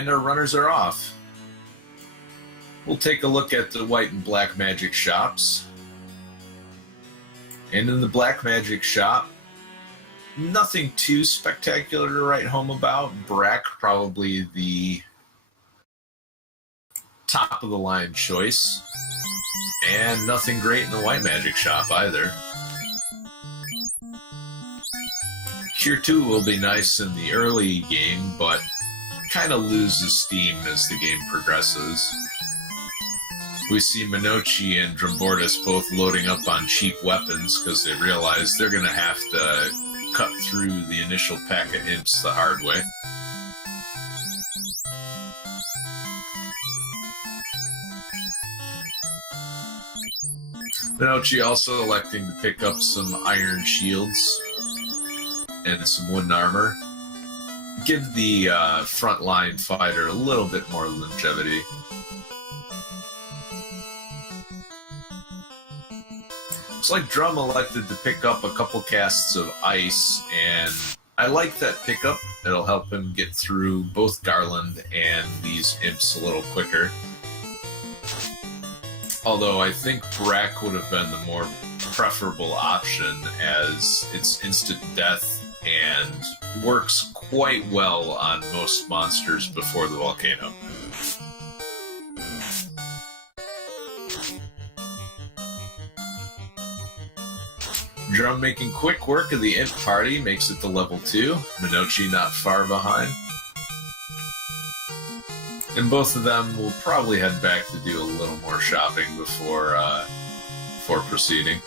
And our runners are off. We'll take a look at the white and black magic shops. And in the black magic shop, nothing too spectacular to write home about. Brack, probably the top of the line choice. And nothing great in the white magic shop either. Cure 2 will be nice in the early game, but kind of loses steam as the game progresses. We see Monoci and Drumboardist both loading up on cheap weapons because they realize they're going to have to cut through the initial pack of imps the hard way. Monoci also electing to pick up some iron shields and some wooden armor. Give the frontline fighter a little bit more longevity. Looks like Drum elected to pick up a couple casts of ice, and I like that pickup. It'll help him get through both Garland and these imps a little quicker. Although I think Brack would have been the more preferable option, as it's instant death and works quite well on most monsters before the volcano. Drum making quick work of the imp party, makes it to level 2. Monoci not far behind. And both of them will probably head back to do a little more shopping before proceeding.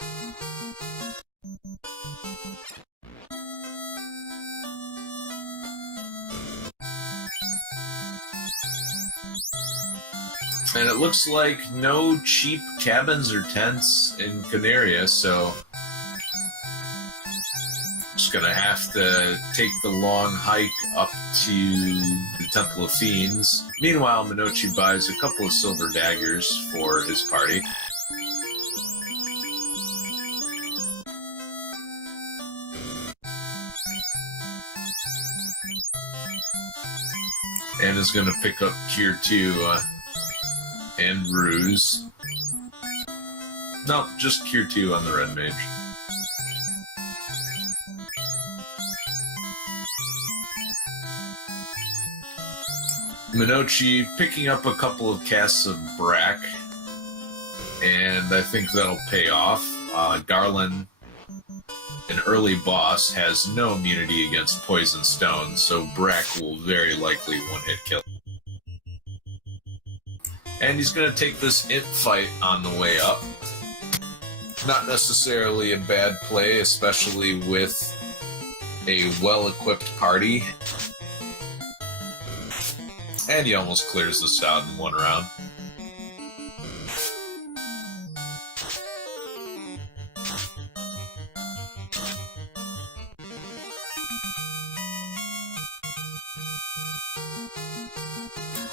And it looks like no cheap cabins or tents in Canaria, so just gonna have to take the long hike up to the Temple of Fiends. Meanwhile, Monoci buys a couple of silver daggers for his party. And is gonna pick up Cure 2 and Ruse. No, just Cure 2 on the Red Mage. Monoci picking up a couple of casts of Brack, and I think that'll pay off. Garland, an early boss, has no immunity against Poison Stone, so Brack will very likely one-hit kill. And he's going to take this imp fight on the way up. Not necessarily a bad play, especially with a well-equipped party. And he almost clears this out in one round.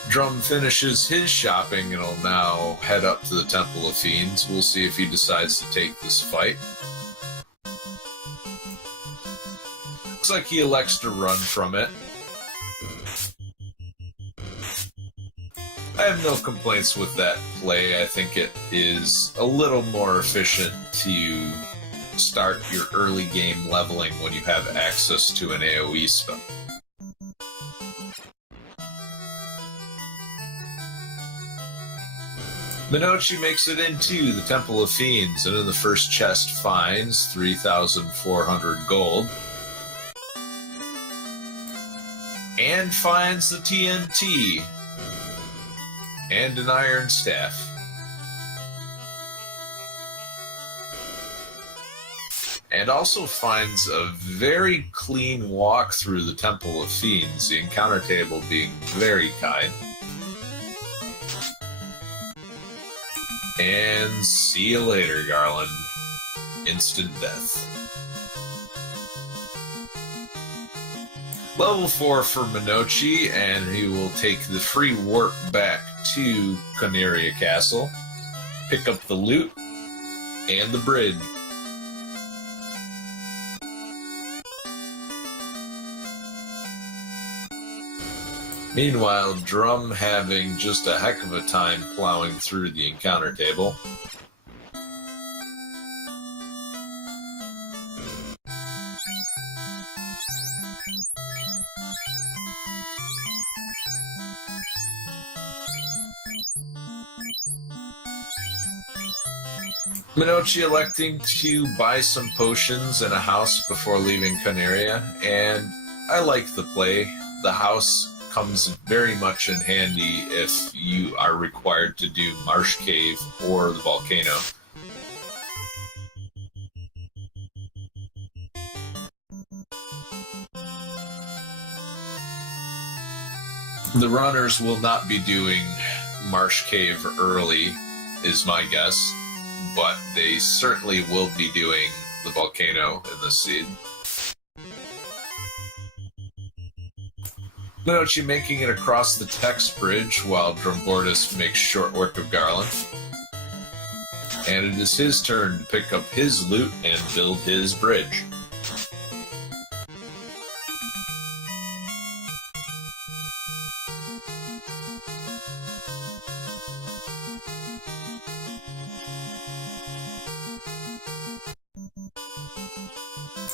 Drum finishes his shopping and will now head up to the Temple of Fiends. We'll see if he decides to take this fight. Looks like he elects to run from it. I have no complaints with that play. I think it is a little more efficient to start your early game leveling when you have access to an AoE spell. Monoci makes it into the Temple of Fiends, and in the first chest finds 3,400 gold. And finds the TNT. And an iron staff. And also finds a very clean walk through the Temple of Fiends, the encounter table being very kind. And see you later, Garland. Instant death. Level 4 for Monoci, and he will take the free warp back to Canaria Castle, pick up the loot, and the bridge. Meanwhile, Drum having just a heck of a time plowing through the encounter table. Monoci electing to buy some potions and a house before leaving Canaria, and I like the play. The house comes very much in handy if you are required to do Marsh Cave or the volcano. The runners will not be doing Marsh Cave early, is my guess, but they certainly will be doing the volcano in this seed. Monoci making it across the text bridge while Drumboardist makes short work of Garland. And it is his turn to pick up his loot and build his bridge.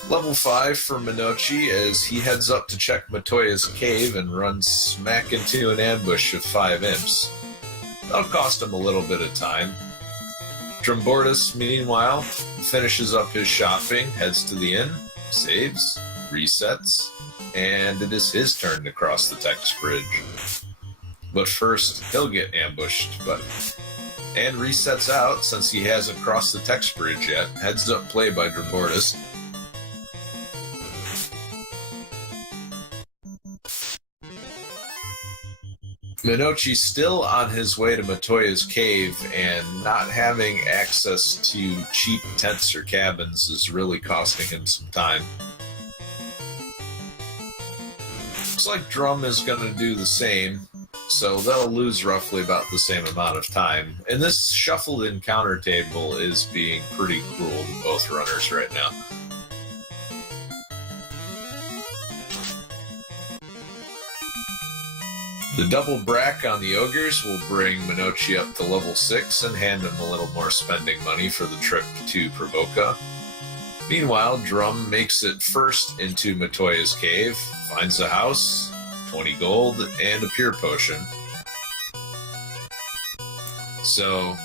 Level 5 for Monoci as he heads up to check Matoya's cave and runs smack into an ambush of 5 imps. That'll cost him a little bit of time. Drumboardist, meanwhile, finishes up his shopping, heads to the inn, saves, resets, and it is his turn to cross the text bridge. But first, he'll get ambushed, and resets out since he hasn't crossed the text bridge yet. Heads up play by Drumboardist. Monoci still on his way to Matoya's cave, and not having access to cheap tents or cabins is really costing him some time. Looks like Drum is going to do the same, so they'll lose roughly about the same amount of time. And this shuffled encounter table is being pretty cruel to both runners right now. The double brack on the ogres will bring Monoci up to level 6 and hand him a little more spending money for the trip to Provoca. Meanwhile, Drum makes it first into Matoya's cave, finds a house, 20 gold, and a pure potion. So,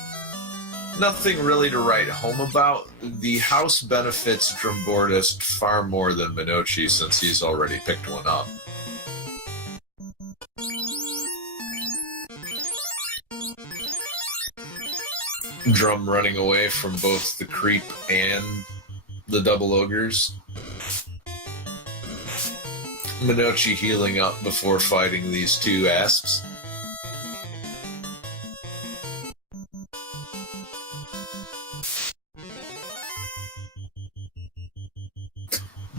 nothing really to write home about. The house benefits Drumboardist far more than Monoci since he's already picked one up. Drum running away from both the creep and the double ogres. Monoci healing up before fighting these two asps.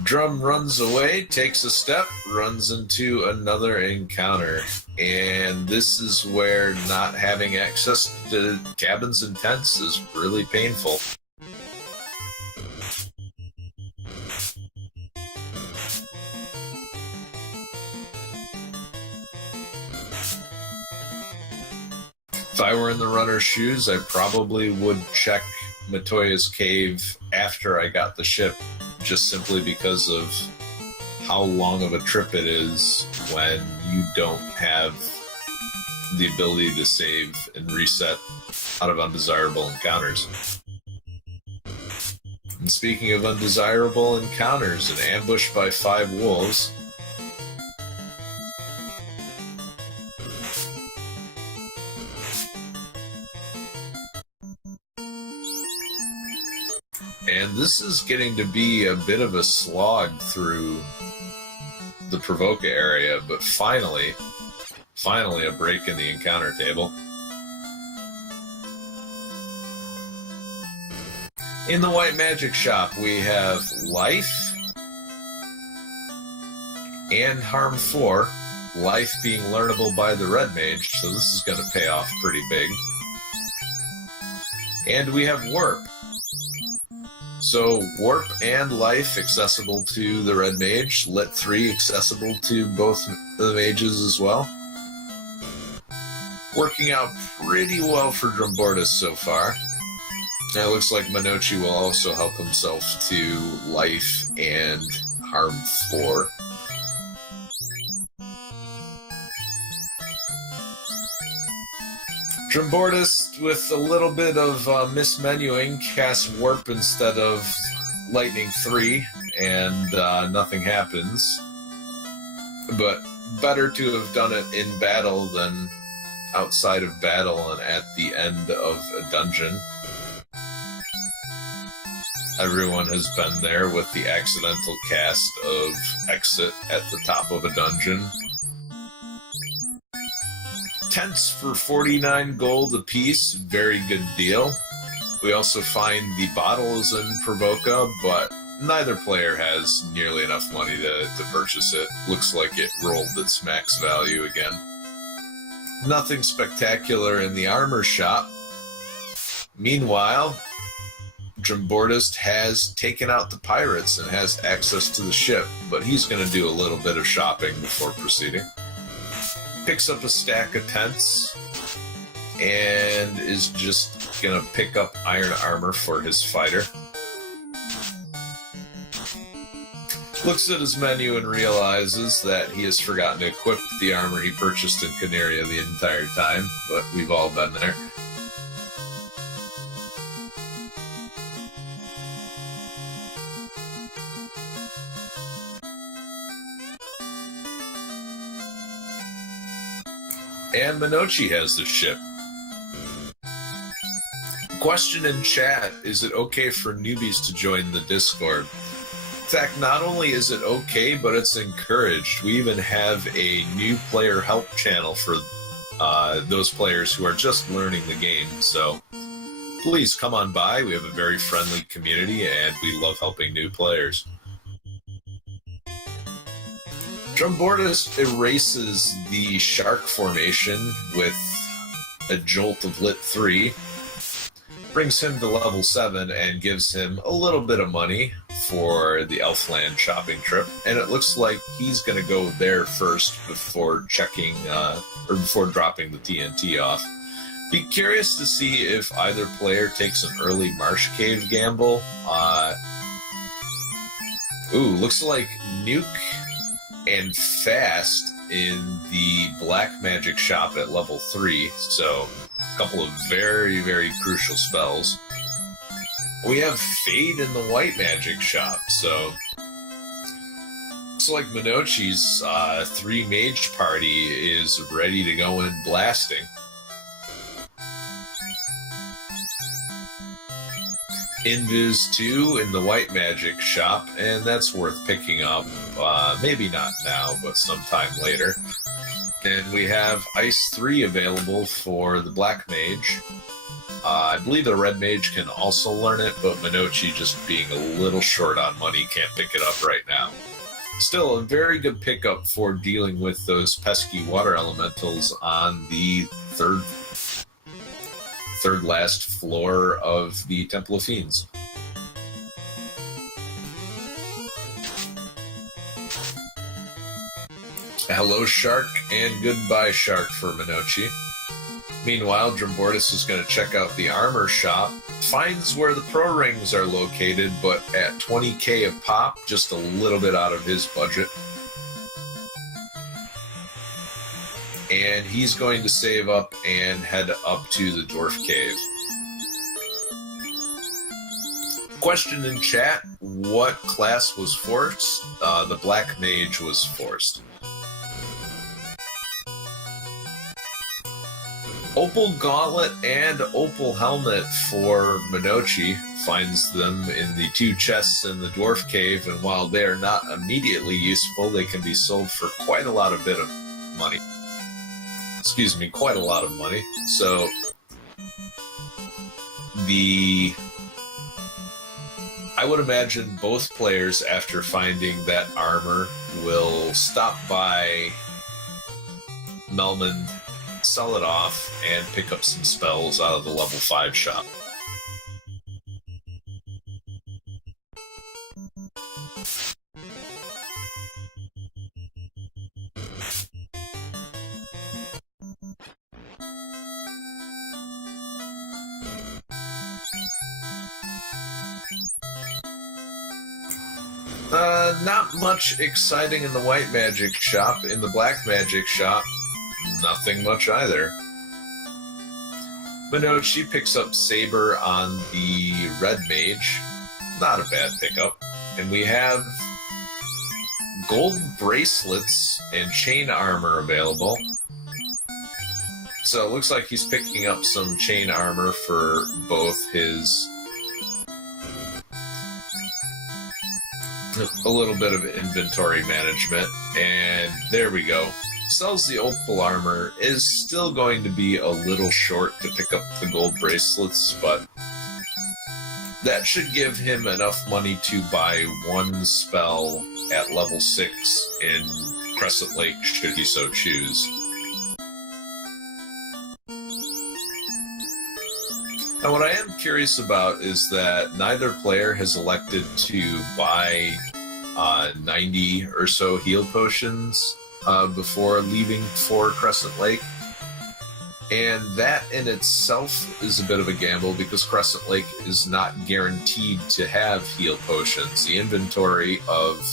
Drum runs away, takes a step, runs into another encounter. And this is where not having access to cabins and tents is really painful. If I were in the runner's shoes, I probably would check Matoya's cave after I got the ship, just simply because of how long of a trip it is when you don't have the ability to save and reset out of undesirable encounters. And speaking of undesirable encounters, an ambush by 5 wolves. And this is getting to be a bit of a slog through the Provoca area, but finally a break in the encounter table. In the White Magic Shop, we have Life and Harm 4. Life being learnable by the Red Mage, so this is going to pay off pretty big. And we have Warp. So Warp and Life accessible to the Red Mage, Lit 3 accessible to both the mages as well. Working out pretty well for Drumboardist so far. And it looks like Monoci will also help himself to life and harm 4. Drumboardist, with a little bit of mismenuing, casts Warp instead of Lightning 3, and nothing happens. But better to have done it in battle than outside of battle and at the end of a dungeon. Everyone has been there with the accidental cast of Exit at the top of a dungeon. Tents for 49 gold apiece, very good deal. We also find the bottles in Provoca, but neither player has nearly enough money to purchase it. Looks like it rolled its max value again. Nothing spectacular in the armor shop. Meanwhile, Drumboardist has taken out the pirates and has access to the ship, but he's going to do a little bit of shopping before proceeding. Picks up a stack of tents and is just going to pick up iron armor for his fighter. Looks at his menu and realizes that he has forgotten to equip the armor he purchased in Canaria the entire time, but we've all been there. And Monoci has the ship. Question in chat, is it okay for newbies to join the Discord? In fact, not only is it okay, but it's encouraged. We even have a new player help channel for those players who are just learning the game. So please come on by. We have a very friendly community, and we love helping new players. Drumboardist erases the shark formation with a jolt of Lit 3, brings him to level 7, and gives him a little bit of money for the Elfland shopping trip. And it looks like he's going to go there first before checking, or before dropping the TNT off. Be curious to see if either player takes an early Marsh Cave gamble. Looks like Nuke and Fast in the Black Magic shop at level 3, so a couple of very, very crucial spells. We have Fade in the White Magic shop, so looks like Monoci's 3 mage party is ready to go in blasting. Invis 2 in the White Magic shop, and that's worth picking up. Maybe not now, but sometime later. And we have Ice 3 available for the Black Mage. I believe the Red Mage can also learn it, but Monoci, just being a little short on money, can't pick it up right now. Still, a very good pickup for dealing with those pesky water elementals on the third last floor of the Temple of Fiends. Hello, Shark, and goodbye, Shark, for Monoci. Meanwhile, Drumboardist is going to check out the armor shop, finds where the pro rings are located, but at 20k a pop, just a little bit out of his budget. And he's going to save up and head up to the Dwarf Cave. Question in chat, what class was forced? The Black Mage was forced. Opal Gauntlet and Opal Helmet for Monoci. Finds them in the 2 chests in the Dwarf Cave, and while they are not immediately useful, they can be sold for quite a lot of money. Excuse me, quite a lot of money. So I would imagine both players, after finding that armor, will stop by Melmond, sell it off, and pick up some spells out of the level 5 shop. Not much exciting in the white magic shop. In the black magic shop, nothing much either. Monoci picks up Saber on the red mage. Not a bad pickup. And we have gold bracelets and chain armor available. So it looks like he's picking up some chain armor for both his... a little bit of inventory management, and there we go. Sells the opal armor, is still going to be a little short to pick up the gold bracelets, but that should give him enough money to buy one spell at level 6 in Crescent Lake, should he so choose. Now, what I am curious about is that neither player has elected to buy 90 or so heal potions before leaving for Crescent Lake. And that in itself is a bit of a gamble because Crescent Lake is not guaranteed to have heal potions. The inventory of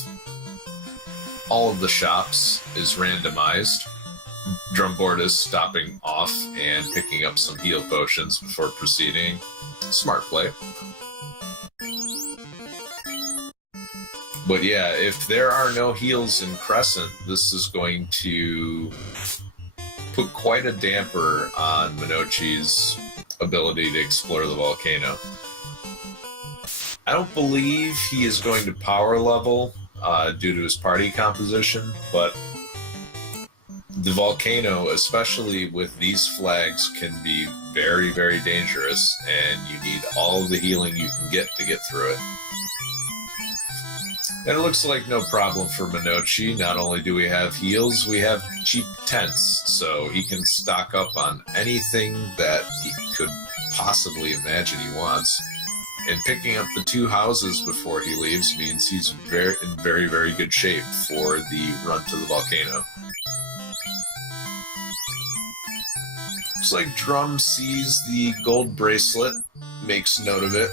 all of the shops is randomized. Drumboardist stopping off and picking up some heal potions before proceeding. Smart play. But yeah, if there are no heals in Crescent, this is going to put quite a damper on Monoci's ability to explore the volcano. I don't believe he is going to power level due to his party composition, but the volcano, especially with these flags, can be very, very dangerous, and you need all of the healing you can get to get through it. And it looks like no problem for Monoci. Not only do we have heals, we have cheap tents, so he can stock up on anything that he could possibly imagine he wants. And picking up the 2 houses before he leaves means he's in very, very good shape for the run to the volcano. Looks like Drum sees the gold bracelet, makes note of it.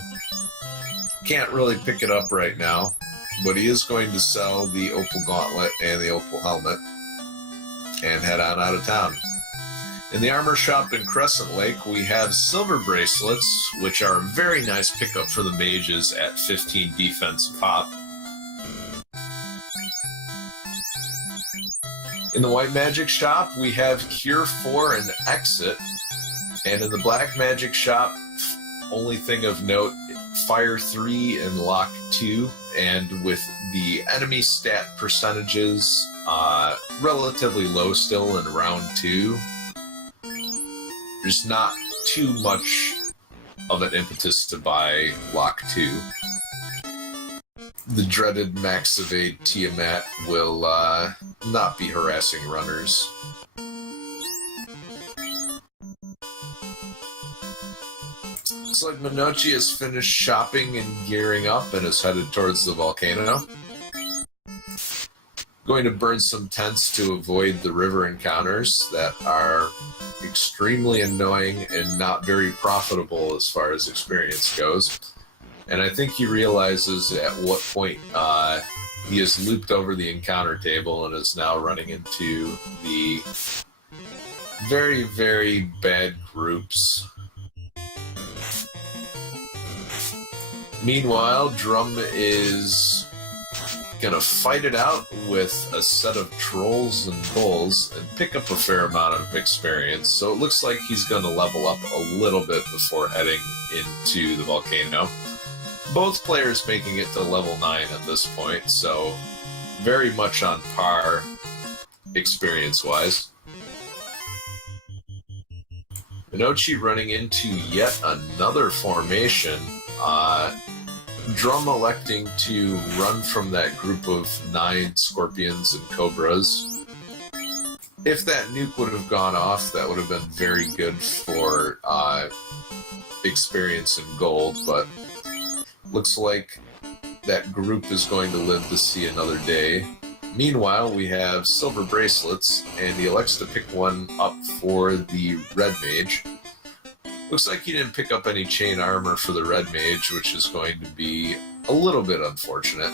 Can't really pick it up right now, but he is going to sell the opal gauntlet and the opal helmet and head on out of town. In the armor shop in Crescent Lake, we have silver bracelets, which are a very nice pickup for the mages at 15 defense pop. In the white magic shop, we have Cure 4 and Exit. And in the black magic shop, only thing of note, Fire 3 and Lock 2. And with the enemy stat percentages relatively low still in round 2, there's not too much of an impetus to buy Lock 2. The dreaded Max Evade Tiamat will not be harassing runners. Looks like Monoci has finished shopping and gearing up and is headed towards the volcano. Going to burn some tents to avoid the river encounters that are extremely annoying and not very profitable as far as experience goes. And I think he realizes at what point he has looped over the encounter table and is now running into the very, very bad groups. Meanwhile, Drum is gonna fight it out with a set of trolls and bulls and pick up a fair amount of experience. So it looks like he's gonna level up a little bit before heading into the volcano. Both players making it to level 9 at this point, so very much on par experience-wise. Monoci running into yet another formation. Drum electing to run from that group of 9 scorpions and cobras. If that nuke would have gone off, that would have been very good for experience and gold, but looks like that group is going to live to see another day. Meanwhile, we have silver bracelets, and he elects to pick one up for the red mage. Looks like he didn't pick up any chain armor for the red mage, which is going to be a little bit unfortunate.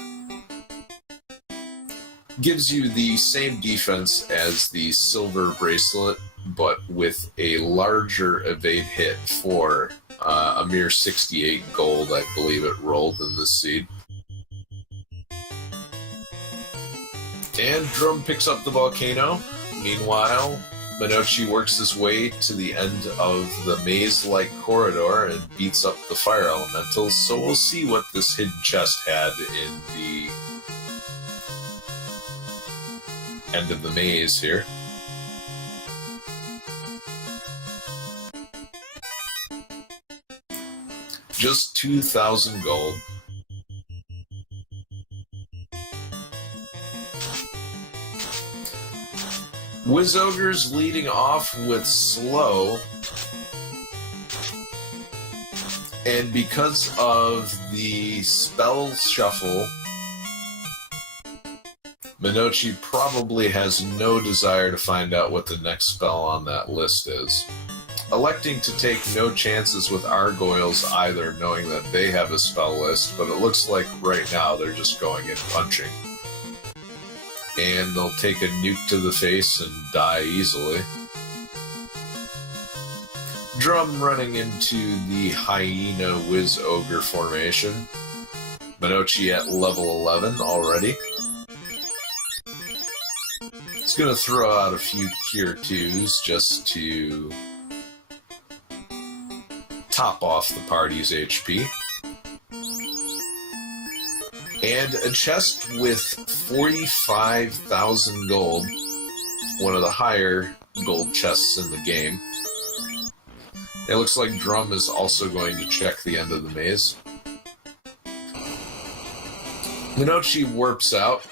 Gives you the same defense as the silver bracelet, but with a larger evade hit for a mere 68 gold, I believe it rolled in this seed. And Drum picks up the volcano. Meanwhile, Monoci works his way to the end of the maze-like corridor and beats up the fire elementals, so we'll see what this hidden chest had in the end of the maze here. Just 2,000 gold. Wiz Ogre's leading off with slow, and because of the spell shuffle, Monoci probably has no desire to find out what the next spell on that list is. Electing to take no chances with Argoyles either, knowing that they have a spell list, but it looks like right now they're just going in punching. And they'll take a nuke to the face and die easily. Drum running into the Hyena Wiz Ogre formation. Monoci at level 11 already. He's going to throw out a few Cure 2s just to top off the party's HP. And a chest with 45,000 gold, one of the higher gold chests in the game. It looks like Drum is also going to check the end of the maze. Monoci warps out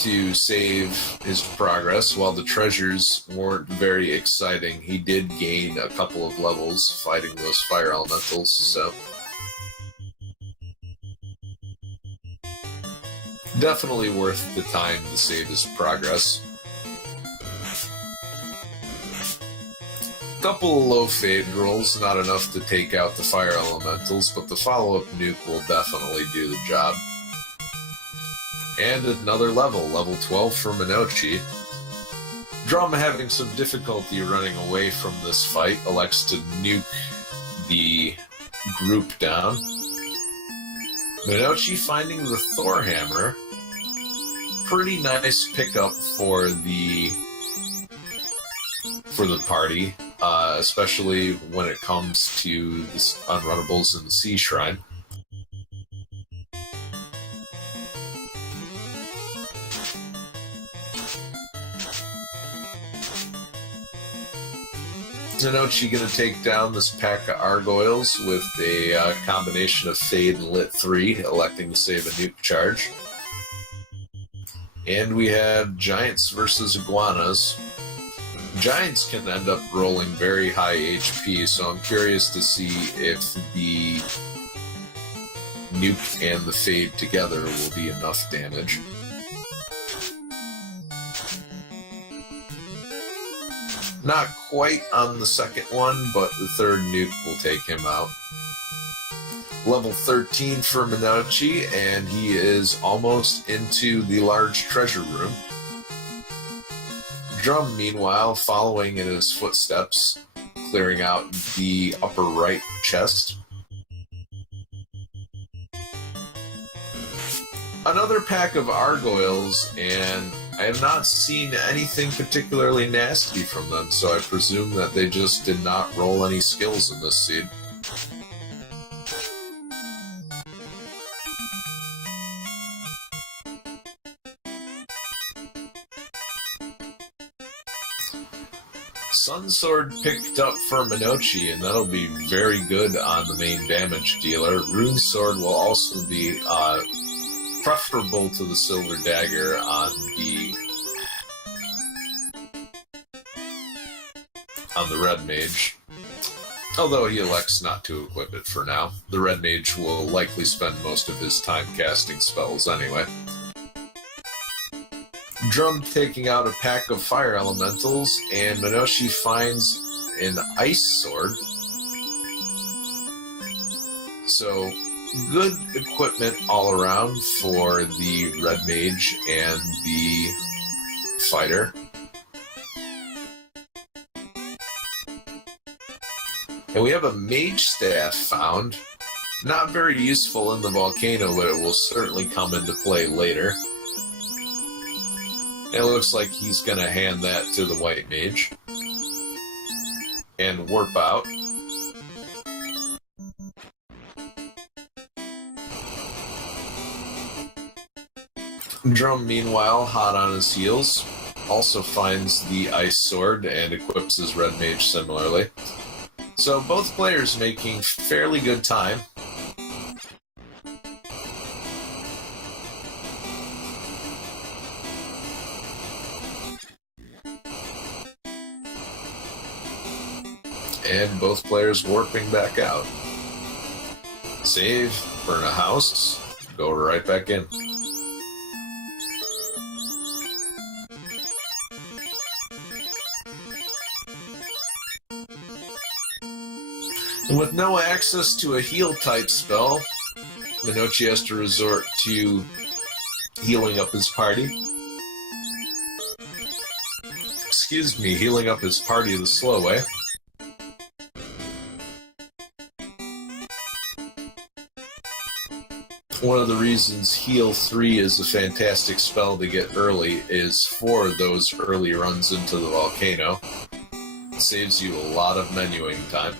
to save his progress. While the treasures weren't very exciting, he did gain a couple of levels fighting those fire elementals, so definitely worth the time to save his progress. Couple of low fade rolls, not enough to take out the fire elementals, but the follow-up nuke will definitely do the job. And another level 12 for Monoci. Drum, having some difficulty running away from this fight, elects to nuke the group down. Monoci finding the Thor Hammer. Pretty nice pickup for the party, especially when it comes to the unrunnables in the Sea Shrine. Monoci going to take down this pack of Argoyles with a combination of Fade and Lit 3, electing to save a nuke charge. And we have Giants versus Iguanas. Giants can end up rolling very high HP, so I'm curious to see if the nuke and the Fade together will be enough damage. Not quite on the second one, but the third nuke will take him out. Level 13 for Monoci, and he is almost into the large treasure room. Drum, meanwhile, following in his footsteps, clearing out the upper right chest. Another pack of Argoyles, and I have not seen anything particularly nasty from them, so I presume that they just did not roll any skills in this seed. Sunsword picked up for Monoci, and that'll be very good on the main damage dealer. Runesword will also be preferable to the Silver Dagger on the Red Mage, although he elects not to equip it for now. The Red Mage will likely spend most of his time casting spells anyway. Drum taking out a pack of fire elementals, and Monoci finds an ice sword. So, good equipment all around for the Red Mage and the Fighter. And we have a Mage Staff found. Not very useful in the volcano, but it will certainly come into play later. And it looks like he's going to hand that to the White Mage. And warp out. Drum, meanwhile, hot on his heels, also finds the Ice Sword and equips his Red Mage similarly. So both players making fairly good time. And both players warping back out. Save, burn a house, go right back in. And with no access to a heal type spell, Monoci has to resort to healing up his party. Excuse me, healing up his party the slow way. One of the reasons Heal 3 is a fantastic spell to get early is for those early runs into the volcano. It saves you a lot of menuing time.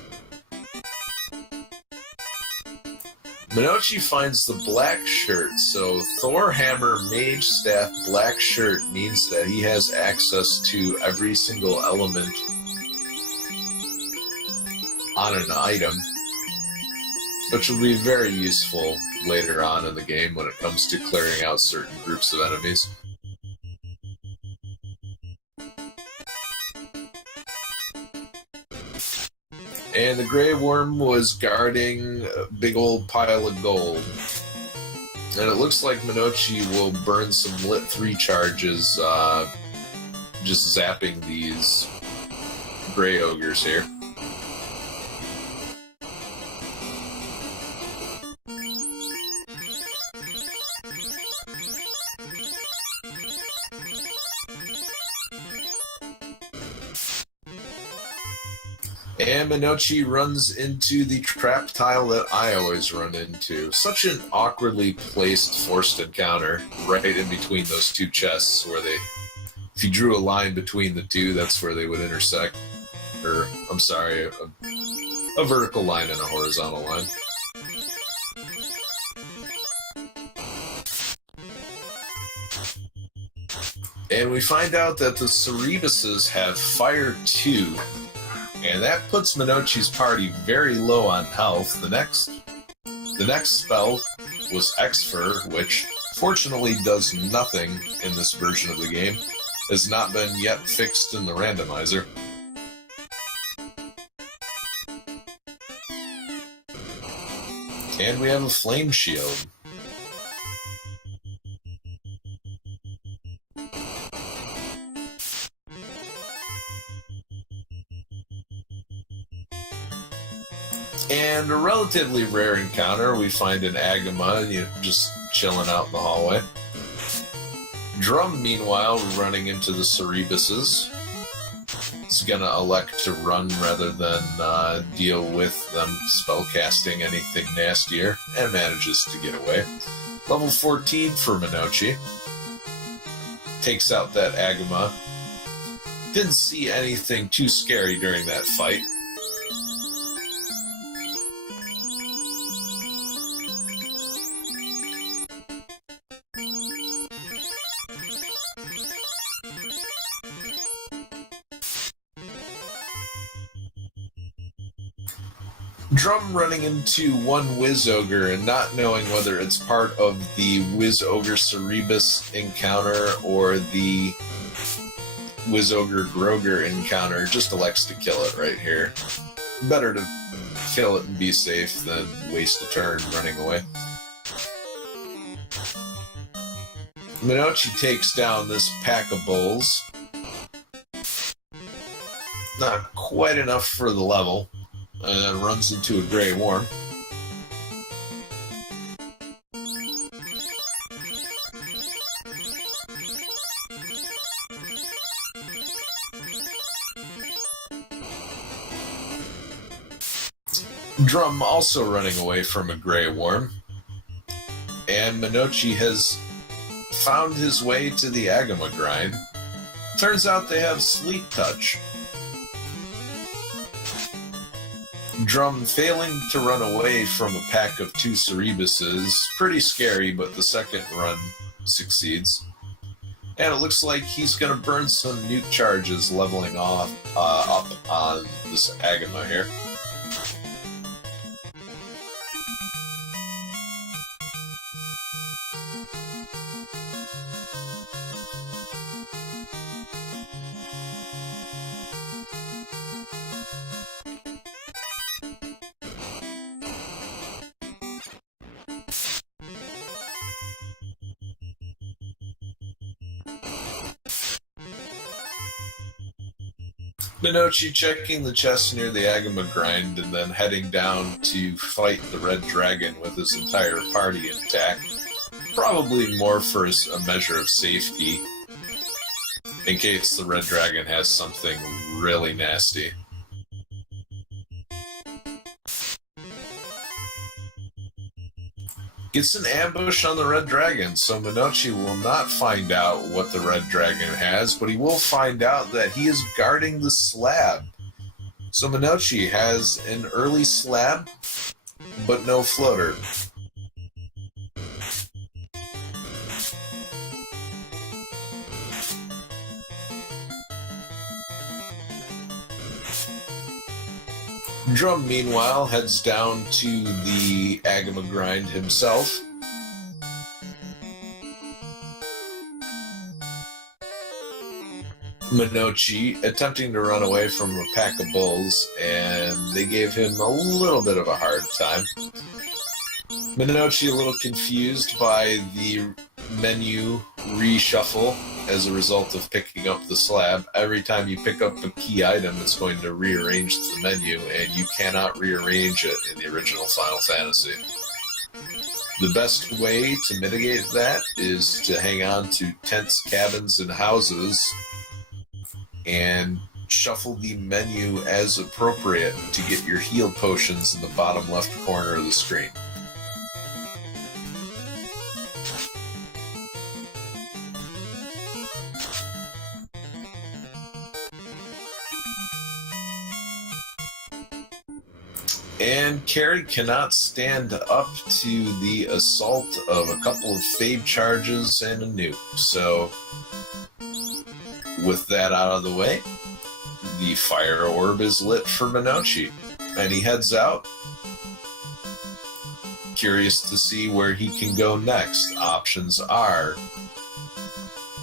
Monoci finds the black shirt, so Thor Hammer Mage Staff black shirt means that he has access to every single element on an item, which will be very useful later on in the game when it comes to clearing out certain groups of enemies. And the Grey Worm was guarding a big old pile of gold. And it looks like Monoci will burn some Lit 3 charges, just zapping these Grey Ogres here. And Monoci runs into the trap tile that I always run into. Such an awkwardly placed forced encounter right in between those two chests where they, if you drew a line between the two, that's where they would intersect. Or, I'm sorry, a vertical line and a horizontal line. And we find out that the Cerebuses have Fire 2. And that puts Monoci's party very low on health. The next spell was Exfer, which fortunately does nothing in this version of the game. Has not been yet fixed in the randomizer. And we have a Flame Shield. And a relatively rare encounter, we find an Agama, just chilling out in the hallway. Drum, meanwhile, running into the Cerebuses. It's gonna elect to run rather than deal with them spellcasting anything nastier, and manages to get away. Level 14 for Monoci. Takes out that Agama. Didn't see anything too scary during that fight. Drum running into one Wiz Ogre and not knowing whether it's part of the Wiz Ogre Cerebus encounter or the Wiz Ogre Groger encounter, just elects to kill it right here. Better to kill it and be safe than waste a turn running away. Monoci takes down this pack of bulls. Not quite enough for the level. And runs into a Grey Worm. Drum also running away from a Grey Worm. And Monoci has found his way to the Agama grind. Turns out they have Sleep Touch. Drum failing to run away from a pack of 2 Cerebuses. Pretty scary, but the second run succeeds. And it looks like he's going to burn some nuke charges leveling off up on this Agama here. Monoci checking the chest near the Agama grind and then heading down to fight the Red Dragon with his entire party intact. Probably more for a measure of safety, in case the Red Dragon has something really nasty. Gets an ambush on the Red Dragon, so Monoci will not find out what the Red Dragon has, but he will find out that he is guarding the slab. So Monoci has an early slab, but no floater. Drum, meanwhile, heads down to the Agama grind himself. Monoci attempting to run away from a pack of bulls, and they gave him a little bit of a hard time. Monoci a little confused by the menu reshuffle as a result of picking up the slab. Every time you pick up a key item, it's going to rearrange the menu, and you cannot rearrange it in the original Final Fantasy. The best way to mitigate that is to hang on to tents, cabins, and houses and shuffle the menu as appropriate to get your heal potions in the bottom left corner of the screen. And Carrie cannot stand up to the assault of a couple of fade charges and a nuke. So, with that out of the way, the fire orb is lit for Monoci. And he heads out, curious to see where he can go next. Options are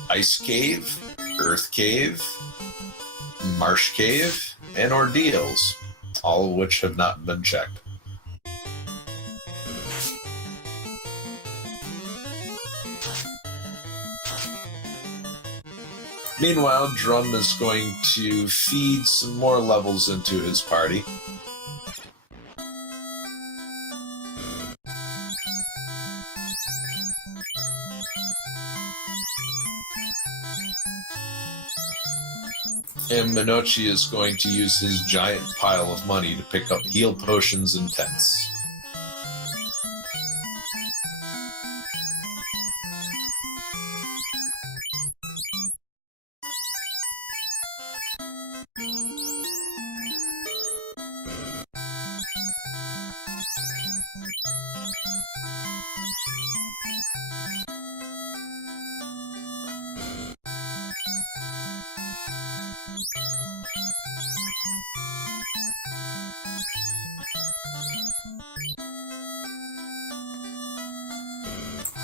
Ice Cave, Earth Cave, Marsh Cave, and Ordeals, all of which have not been checked. Meanwhile, Drum is going to feed some more levels into his party. And Monoci is going to use his giant pile of money to pick up heal potions and tents.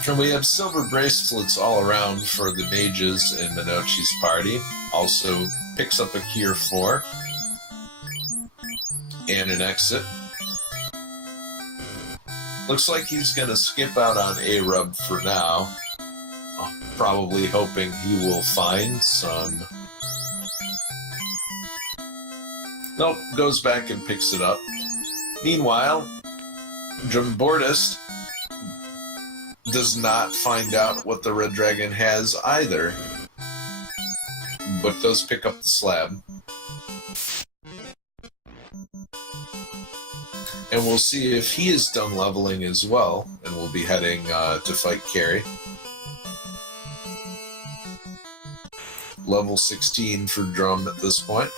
And we have silver bracelets all around for the mages in Monoci's party. Also picks up a Cure 4 and an exit. Looks like he's going to skip out on A-Rub for now. Probably hoping he will find some... Nope, goes back and picks it up. Meanwhile, Drumboardist does not find out what the Red Dragon has either, but does pick up the slab. And we'll see if he is done leveling as well, and we'll be heading to fight Carrie. Level 16 for Drum at this point.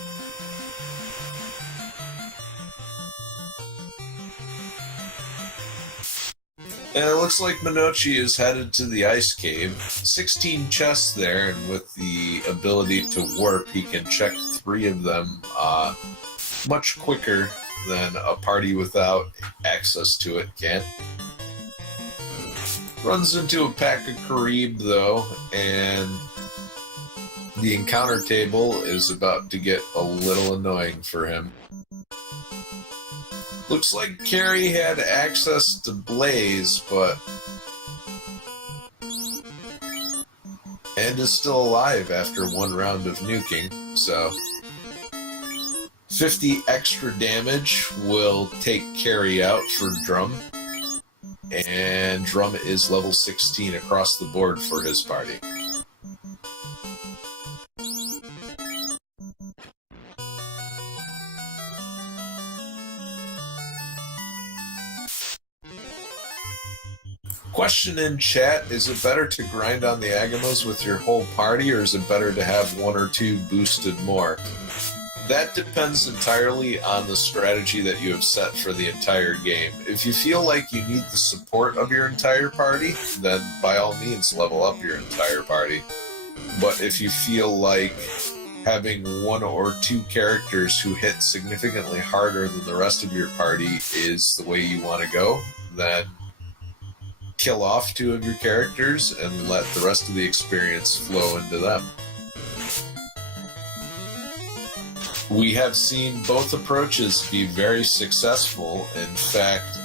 And it looks like Monoci is headed to the ice cave. 16 chests there, and with the ability to warp, he can check 3 of them much quicker than a party without access to it can. Runs into a pack of Carib, though, and the encounter table is about to get a little annoying for him. Looks like Carrie had access to Blaze, but... and is still alive after 1 round of nuking, so... 50 extra damage will take Carrie out for Drum, and Drum is level 16 across the board for his party. Question in chat, is it better to grind on the Agamos with your whole party, or is it better to have 1 or 2 boosted more? That depends entirely on the strategy that you have set for the entire game. If you feel like you need the support of your entire party, then by all means level up your entire party. But if you feel like having 1 or 2 characters who hit significantly harder than the rest of your party is the way you want to go, then kill off 2 of your characters and let the rest of the experience flow into them. We have seen both approaches be very successful. In fact,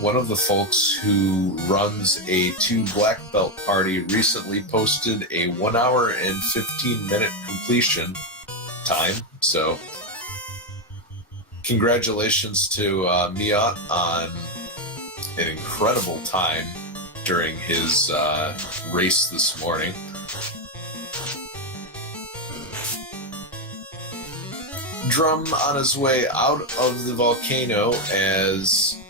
one of the folks who runs a 2 black belt party recently posted a 1 hour and 15-minute completion time. So, congratulations to Miat on an incredible time during his race this morning. Drum on his way out of the volcano as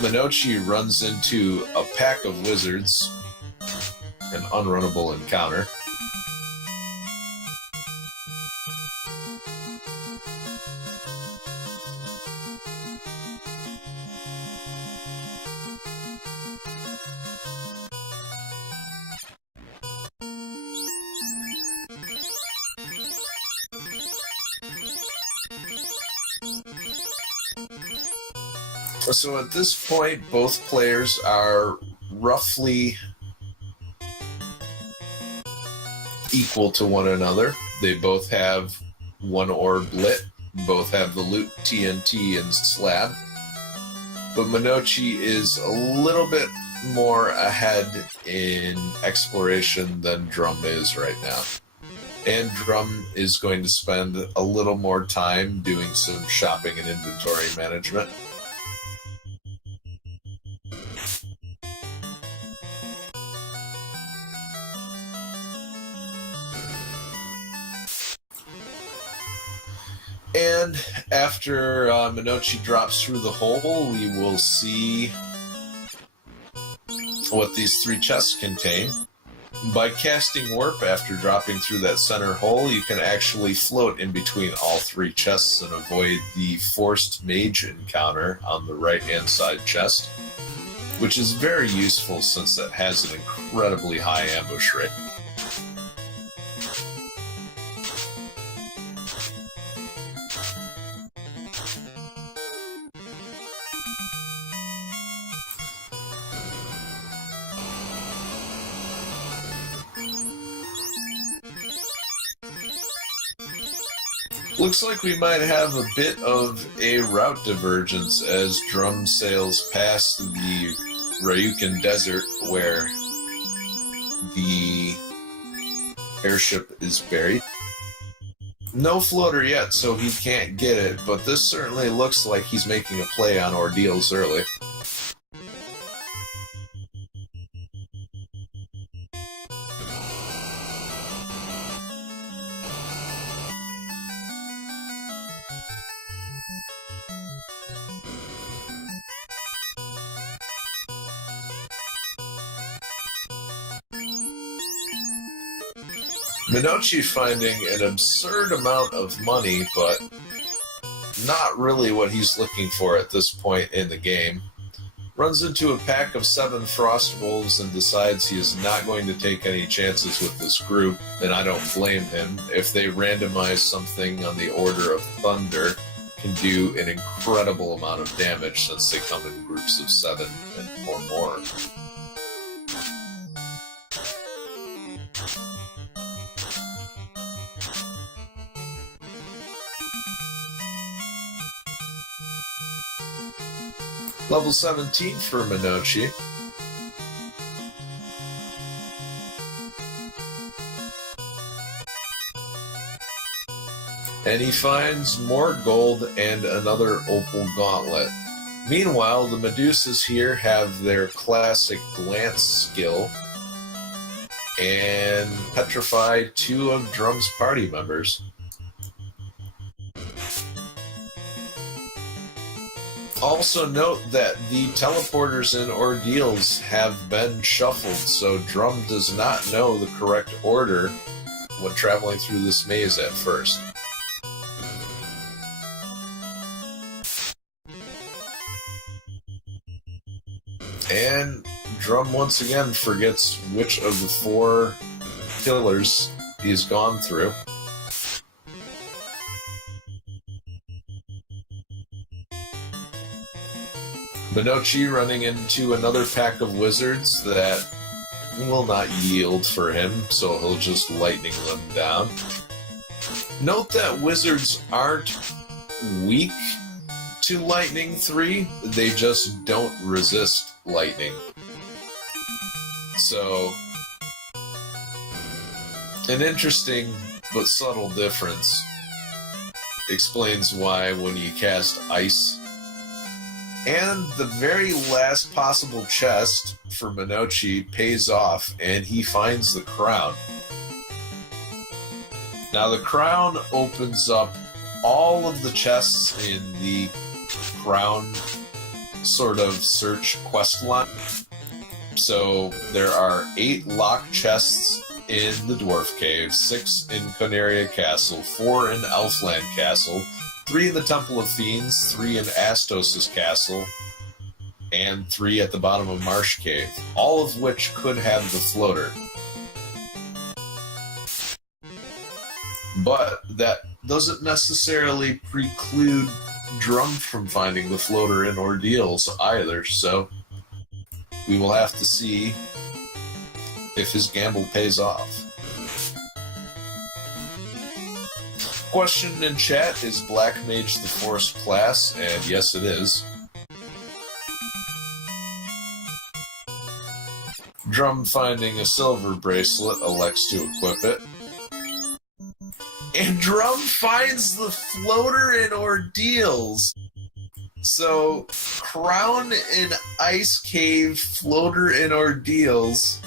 Monoci runs into a pack of wizards, an unrunnable encounter. So at this point, both players are roughly equal to one another. They both have 1 orb lit, both have the loot TNT and slab. But Monoci is a little bit more ahead in exploration than Drum is right now. And Drum is going to spend a little more time doing some shopping and inventory management. And after Monoci drops through the hole, we will see what these 3 chests contain. By casting Warp after dropping through that center hole, you can actually float in between all 3 chests and avoid the forced mage encounter on the right-hand side chest, which is very useful since it has an incredibly high ambush rate. Looks like we might have a bit of a route divergence as Drum sails past the Ryukin Desert where the airship is buried. No floater yet, so he can't get it, but this certainly looks like he's making a play on ordeals early. Monoci finding an absurd amount of money, but not really what he's looking for at this point in the game. Runs into a pack of 7 Frost Wolves and decides he is not going to take any chances with this group, and I don't blame him. If they randomize something on the order of Thunder, can do an incredible amount of damage since they come in groups of 7 or more. Level 17 for Monoci. And he finds more gold and another opal gauntlet. Meanwhile, the Medusas here have their classic glance skill and petrify 2 of Drum's party members. Also note that the teleporters and ordeals have been shuffled, so Drum does not know the correct order when traveling through this maze at first. And Drum once again forgets which of the 4 pillars he's gone through. Monoci running into another pack of wizards that will not yield for him, so he'll just lightning them down. Note that wizards aren't weak to lightning 3, they just don't resist lightning. So, an interesting but subtle difference explains why when you cast ice. And the very last possible chest for Monoci pays off, and he finds the crown. Now the crown opens up all of the chests in the crown sort of search quest line. So there are 8 locked chests in the Dwarf Cave, 6 in Conaria Castle, 4 in Elfland Castle, 3 in the Temple of Fiends, 3 in Astos' castle, and 3 at the bottom of Marsh Cave, all of which could have the floater. But that doesn't necessarily preclude Drum from finding the floater in ordeals either, so we will have to see if his gamble pays off. Question in chat, is Black Mage the Force class? And yes, it is. Drum finding a silver bracelet elects to equip it. And Drum finds the floater in ordeals. So, crown in Ice Cave, floater in ordeals.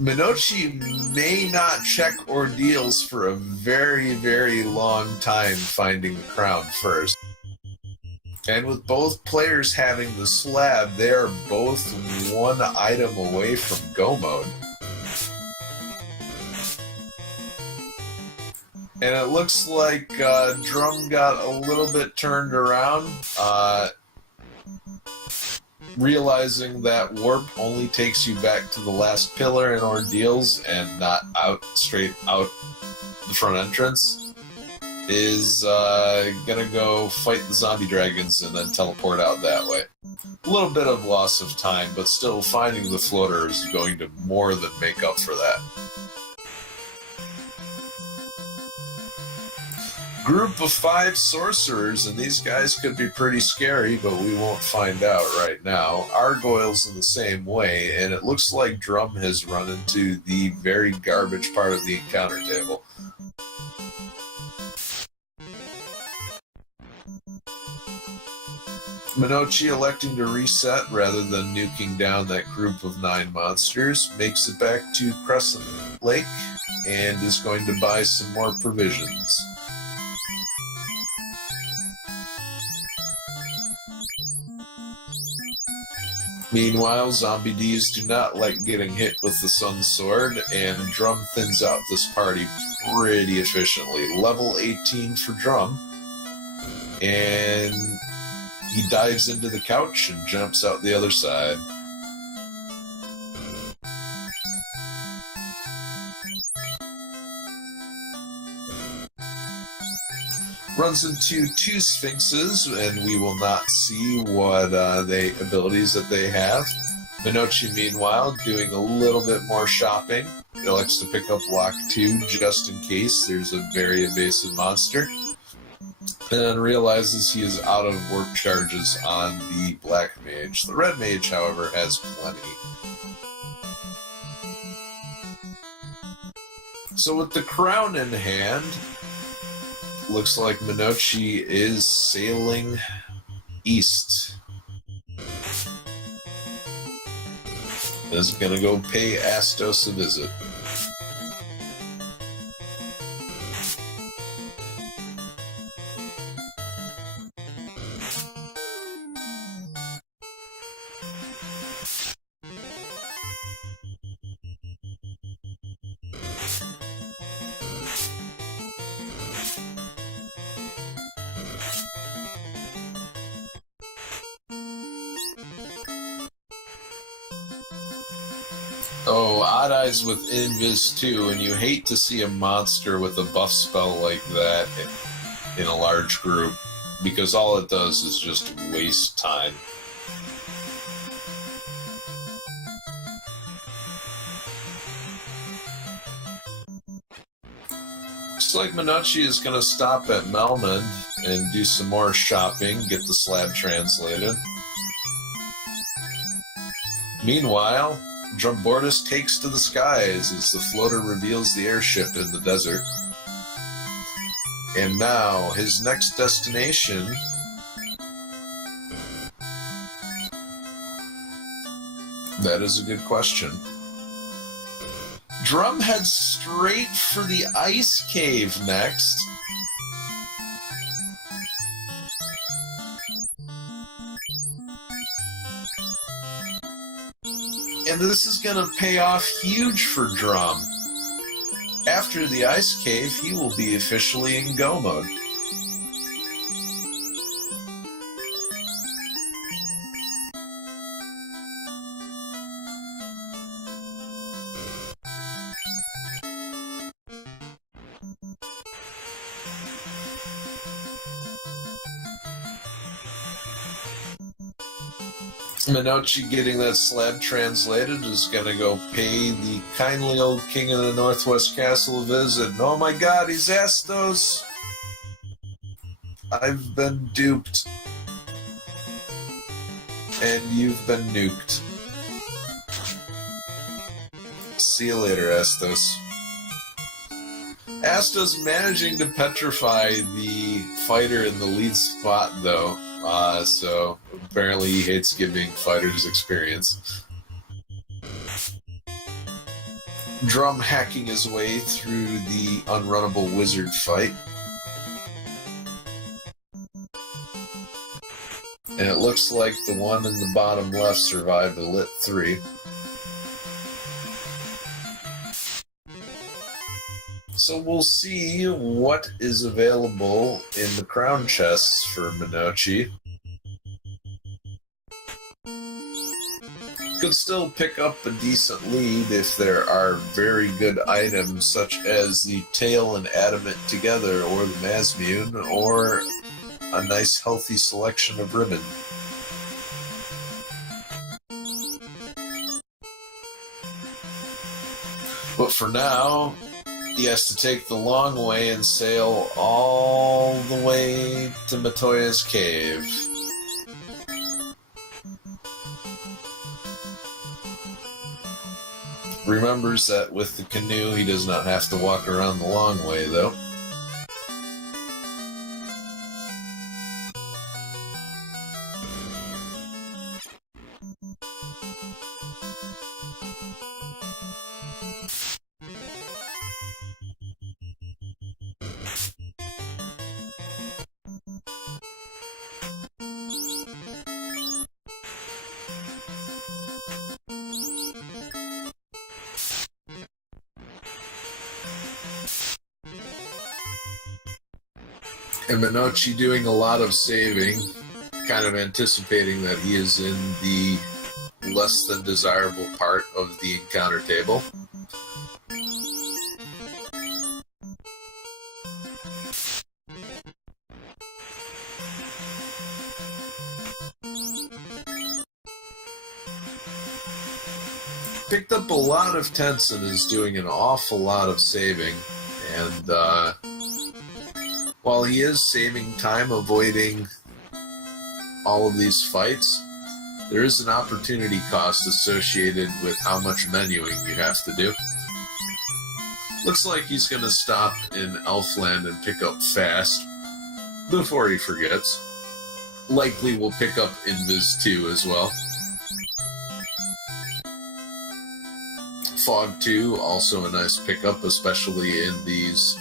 Monoci may not check ordeals for a very, very long time finding the crown first. And with both players having the slab, they are both 1 item away from go mode. And it looks like Drum got a little bit turned around, realizing that warp only takes you back to the last pillar in ordeals and not straight out the front entrance, is gonna go fight the zombie dragons and then teleport out that way. A little bit of loss of time, but still finding the floater is going to more than make up for that. Group of 5 sorcerers, and these guys could be pretty scary, but we won't find out right now. Argoyles in the same way, and it looks like Drum has run into the very garbage part of the encounter table. Monoci electing to reset rather than nuking down that group of 9 monsters makes it back to Crescent Lake and is going to buy some more provisions. Meanwhile, zombie Ds do not like getting hit with the Sun Sword, and Drum thins out this party pretty efficiently. Level 18 for Drum, and he dives into the couch and jumps out the other side. Runs into two Sphinxes, and we will not see what abilities that they have. Monoci, meanwhile, doing a little bit more shopping. He likes to pick up Lock 2 just in case there's a very evasive monster. And then realizes he is out of warp charges on the Black Mage. The Red Mage, however, has plenty. So with the crown in hand, looks like Monoci is sailing east. Is gonna go pay Astos a visit. Oh, Odd Eyes with Invis too, and you hate to see a monster with a buff spell like that in a large group, because all it does is just waste time. Looks like Monoci is going to stop at Melmond and do some more shopping, get the slab translated. Meanwhile, Drumboardist takes to the skies as the floater reveals the airship in the desert. And now, his next destination that is a good question. Drum heads straight for the ice cave next. And this is going to pay off huge for Drum. After the ice cave, he will be officially in go mode. Monoci getting that slab translated is going to go pay the kindly old king of the Northwest Castle a visit. And oh my god, he's Astos! I've been duped. And you've been nuked. See you later, Astos. Astos managing to petrify the fighter in the lead spot, though. So apparently he hates giving fighters experience. Drum hacking his way through the unrunnable wizard fight. And it looks like the one in the bottom left survived the Lit 3. So we'll see what is available in the crown chests for Monoci. Could still pick up a decent lead if there are very good items such as the tail and adamant together, or the Mazmune, or a nice healthy selection of ribbon. But for now, he has to take the long way and sail all the way to Matoya's cave. Remembers that with the canoe, he does not have to walk around the long way, though. And Monoci doing a lot of saving, kind of anticipating that he is in the less than desirable part of the encounter table. Picked up a lot of tents and is doing an awful lot of saving. And while he is saving time avoiding all of these fights, there is an opportunity cost associated with how much menuing you have to do. Looks like he's going to stop in Elfland and pick up Fast before he forgets. Likely will pick up Invis 2 as well. Fog 2, also a nice pickup, especially in these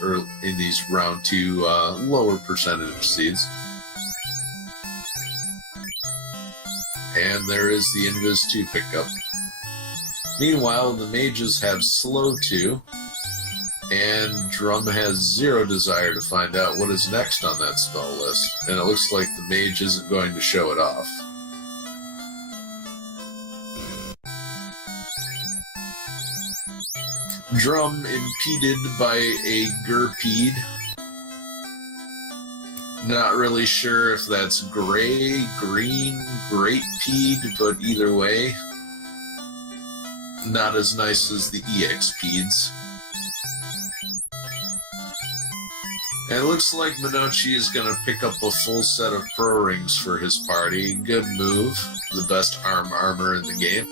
round 2 lower percentage seeds. And there is the Invis 2 pickup. Meanwhile, the mages have Slow 2, and Drum has 0 desire to find out what is next on that spell list, and it looks like the mage isn't going to show it off. Drum impeded by a Gurpeed. Not really sure if that's gray, green, great-peed, but either way, not as nice as the EX-peeds. And it looks like Monoci is going to pick up a full set of Pro Rings for his party. Good move. The best armor in the game.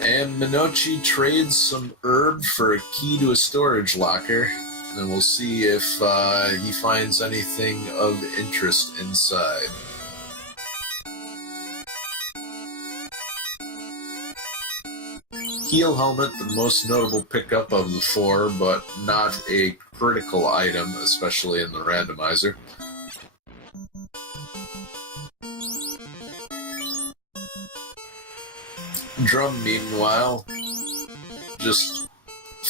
And Monoci trades some herb for a key to a storage locker, and we'll see if he finds anything of interest inside. Heel Helmet, the most notable pickup of the 4, but not a critical item, especially in the randomizer. Drum, meanwhile, just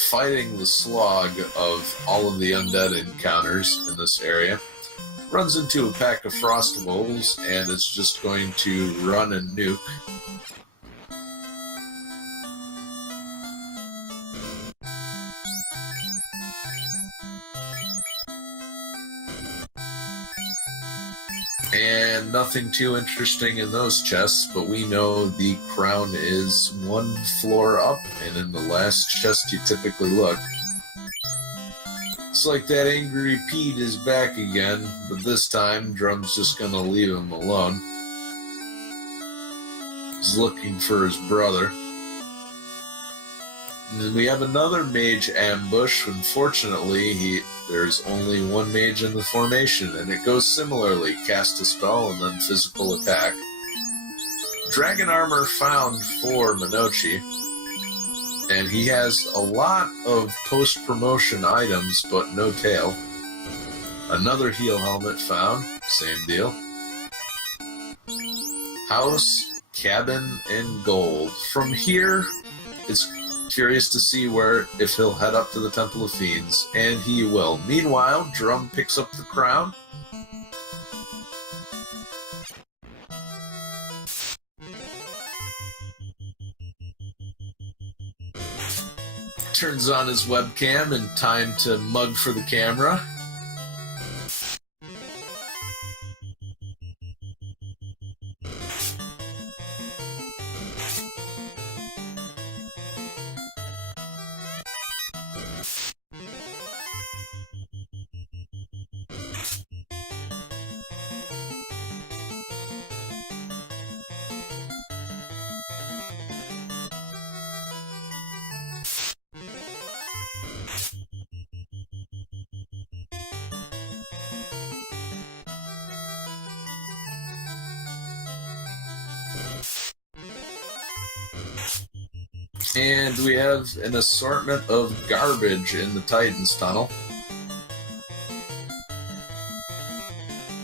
fighting the slog of all of the undead encounters in this area. Runs into a pack of Frostables and is just going to run and nuke. And nothing too interesting in those chests, but we know the crown is 1 floor up, and in the last chest you typically look. It's like that angry Pete is back again, but this time Drum's just gonna leave him alone. He's looking for his brother. And then we have another mage ambush. Unfortunately, there's only one mage in the formation, and it goes similarly. Cast a spell and then physical attack. Dragon armor found for Monoci, and he has a lot of post-promotion items, but no tail. Another heel helmet found, same deal. House, cabin, and gold. From here, it's curious to see if he'll head up to the Temple of Fiends, and he will. Meanwhile, Drum picks up the crown. Turns on his webcam in time to mug for the camera. And we have an assortment of garbage in the Titan's tunnel.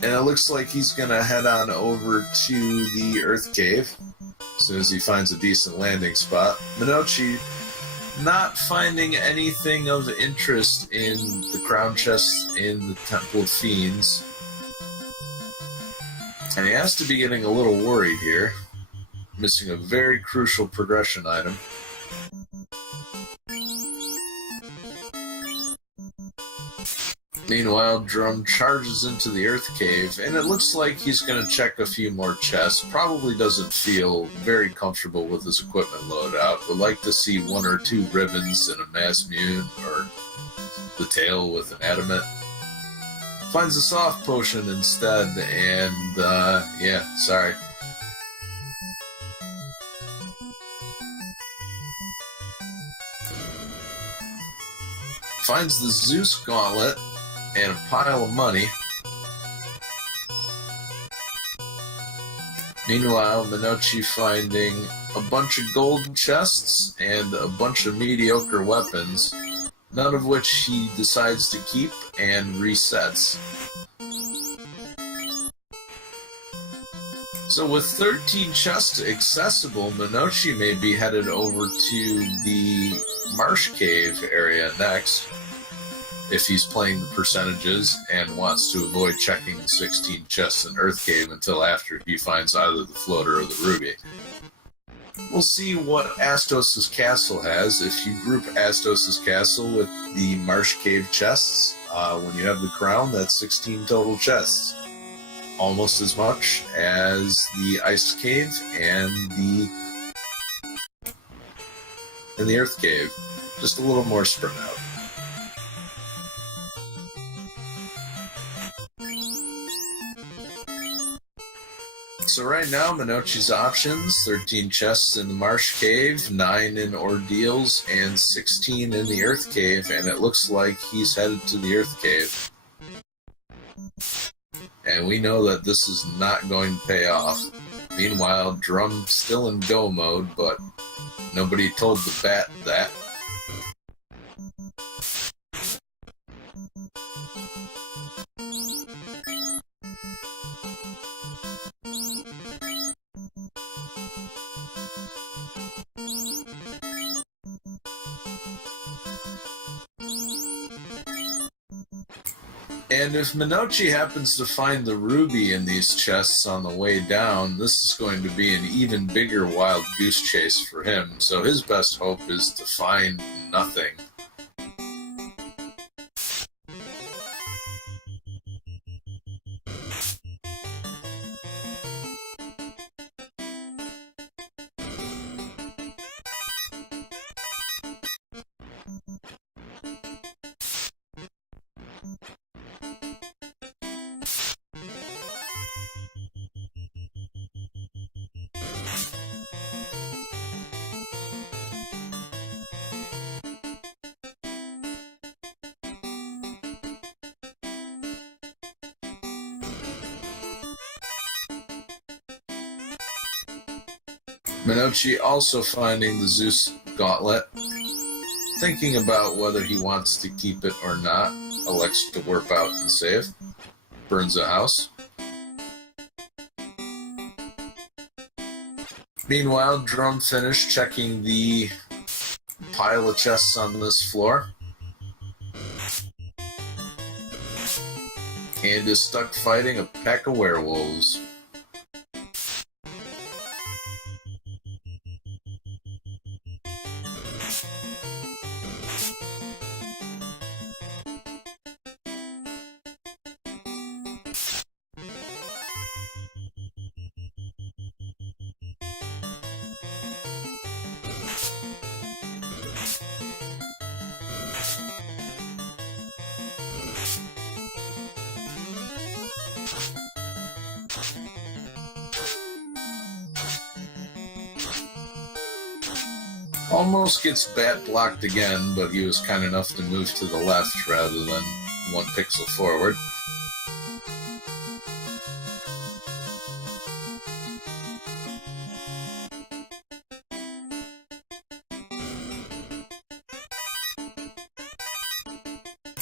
And it looks like he's going to head on over to the Earth Cave as soon as he finds a decent landing spot. Monoci not finding anything of interest in the crown chest in the Temple of Fiends. And he has to be getting a little worried here, missing a very crucial progression item. Meanwhile, Drum charges into the Earth Cave, and it looks like he's going to check a few more chests. Probably doesn't feel very comfortable with his equipment loadout. Would like to see 1 or 2 ribbons and a mass mute, or the tail with an adamant. Finds a soft potion instead, and yeah, sorry. Finds the Zeus gauntlet and a pile of money. Meanwhile, Monoci finding a bunch of gold chests and a bunch of mediocre weapons, none of which he decides to keep and resets. So with 13 chests accessible, Monoci may be headed over to the Marsh Cave area next, if he's playing the percentages and wants to avoid checking the 16 chests in Earth Cave until after he finds either the floater or the ruby. We'll see what Astos' castle has. If you group Astos' castle with the Marsh Cave chests, when you have the crown, that's 16 total chests. Almost as much as the Ice Cave and the Earth Cave. Just a little more spread out. So right now, Monoci's options, 13 chests in the Marsh Cave, 9 in Ordeals, and 16 in the Earth Cave, and it looks like he's headed to the Earth Cave. And we know that this is not going to pay off. Meanwhile, Drum still in go mode, but nobody told the bat that. And if Monoci happens to find the ruby in these chests on the way down, this is going to be an even bigger wild goose chase for him, so his best hope is to find nothing. Monoci also finding the Zeus gauntlet, thinking about whether he wants to keep it or not, elects to warp out and save, burns a house. Meanwhile, Drum finished checking the pile of chests on this floor, and is stuck fighting a pack of werewolves. Almost gets bat blocked again, but he was kind enough to move to the left rather than 1 pixel forward.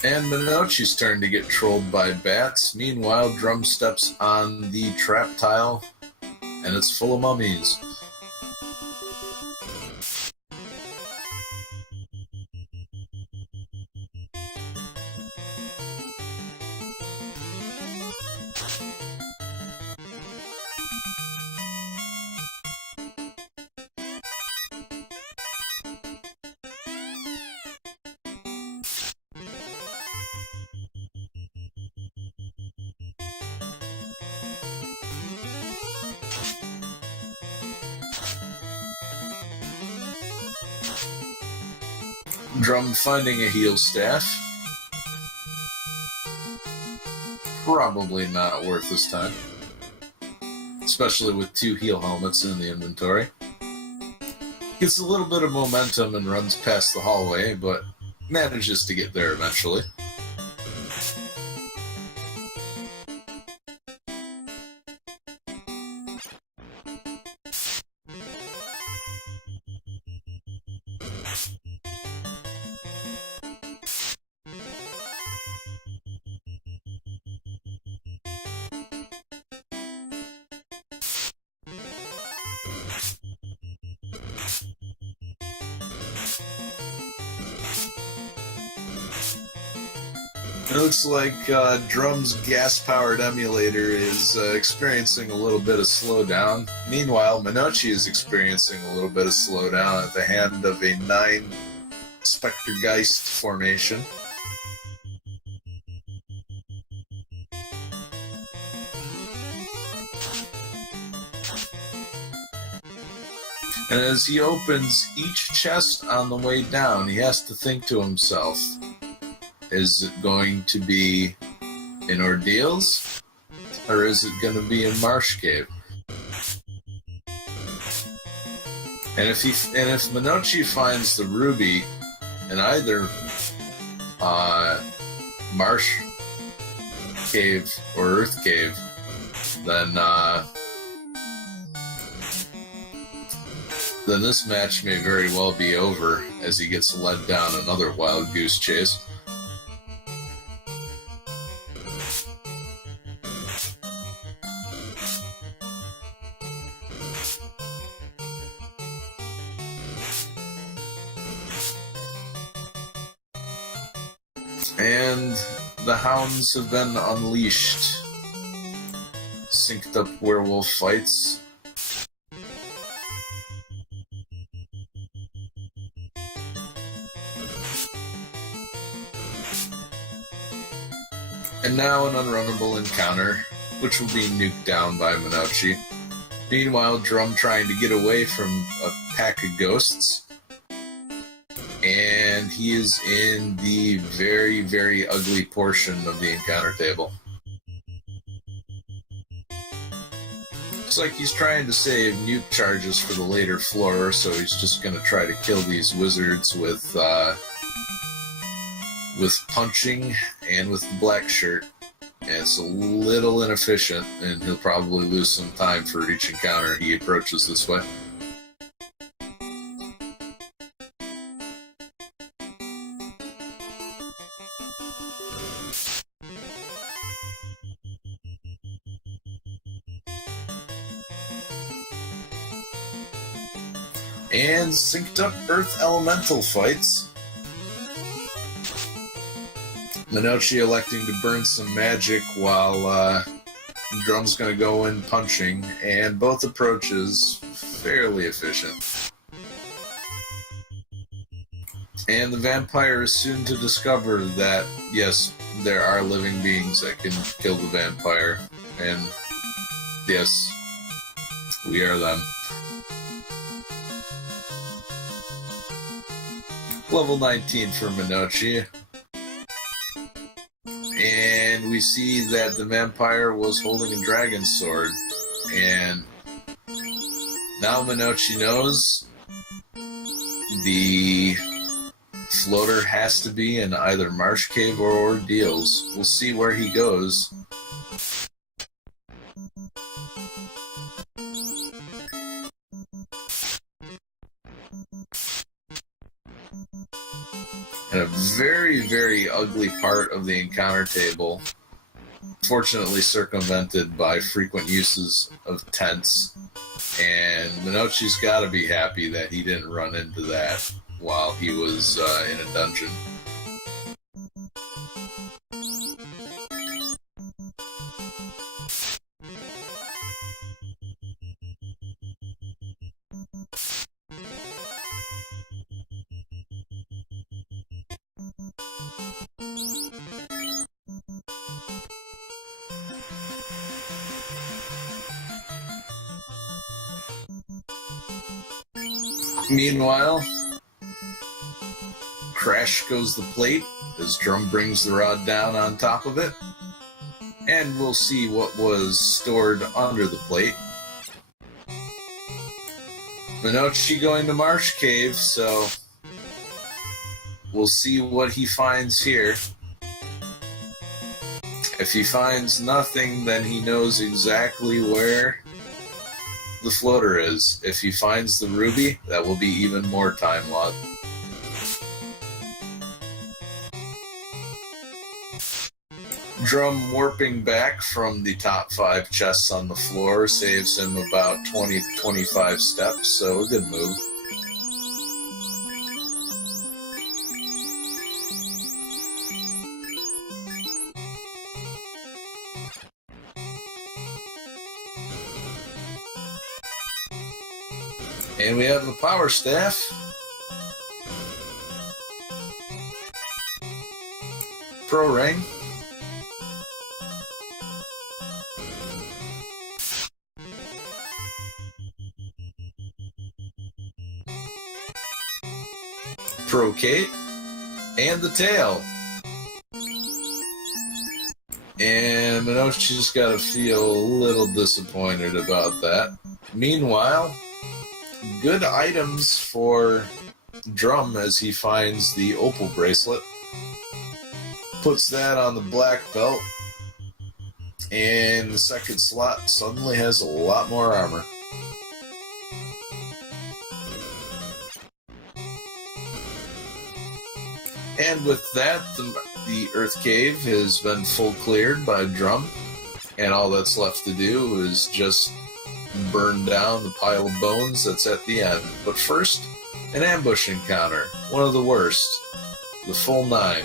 And Monoci's starting to get trolled by bats. Meanwhile, Drum steps on the trap tile, and it's full of mummies. Drum finding a heal staff. Probably not worth his time. Especially with 2 heal helmets in the inventory. Gets a little bit of momentum and runs past the hallway, but manages to get there eventually. It looks like Drum's gas-powered emulator is experiencing a little bit of slowdown. Meanwhile, Monoci is experiencing a little bit of slowdown at the hand of a 9 Spectergeist formation. And as he opens each chest on the way down, he has to think to himself, is it going to be in Ordeals, or is it going to be in Marsh Cave? And if Monoci finds the ruby in either Marsh Cave or Earth Cave, then this match may very well be over as he gets led down another wild goose chase. And the hounds have been unleashed. Synced up werewolf fights. And now an unrunnable encounter, which will be nuked down by Monoci. Meanwhile, Drum trying to get away from a pack of ghosts. And he is in the very, very ugly portion of the encounter table. Looks like he's trying to save nuke charges for the later floor, so he's just going to try to kill these wizards with punching and with the black shirt. And it's a little inefficient, and he'll probably lose some time for each encounter he approaches this way. And synced up Earth Elemental fights. Monoci electing to burn some magic while Drum's going to go in punching, and both approaches fairly efficient. And the vampire is soon to discover that, yes, there are living beings that can kill the vampire, and yes, we are them. Level 19 for Monoci. And we see that the vampire was holding a dragon sword. And now Monoci knows the floater has to be in either Marsh Cave or Ordeals. We'll see where he goes. And a very, very ugly part of the encounter table, fortunately circumvented by frequent uses of tents. And Monoci's got to be happy that he didn't run into that while he was in a dungeon. Meanwhile, crash goes the plate as Drum brings the rod down on top of it. And we'll see what was stored under the plate. Monoci going to Marsh Cave, so we'll see what he finds here. If he finds nothing, then he knows exactly where the floater is. If he finds the ruby, that will be even more time lost. Drum warping back from the top 5 chests on the floor saves him about 20 to 25 steps, so a good move. And we have the power staff. Pro ring. Pro cape. And the tail. And Monoci's got to feel a little disappointed about that. Meanwhile, good items for Drum as he finds the opal bracelet. Puts that on the black belt. And the second slot suddenly has a lot more armor. And with that, the Earth Cave has been full cleared by Drum. And all that's left to do is just burn down the pile of bones that's at the end. But first, an ambush encounter. One of the worst. The full 9.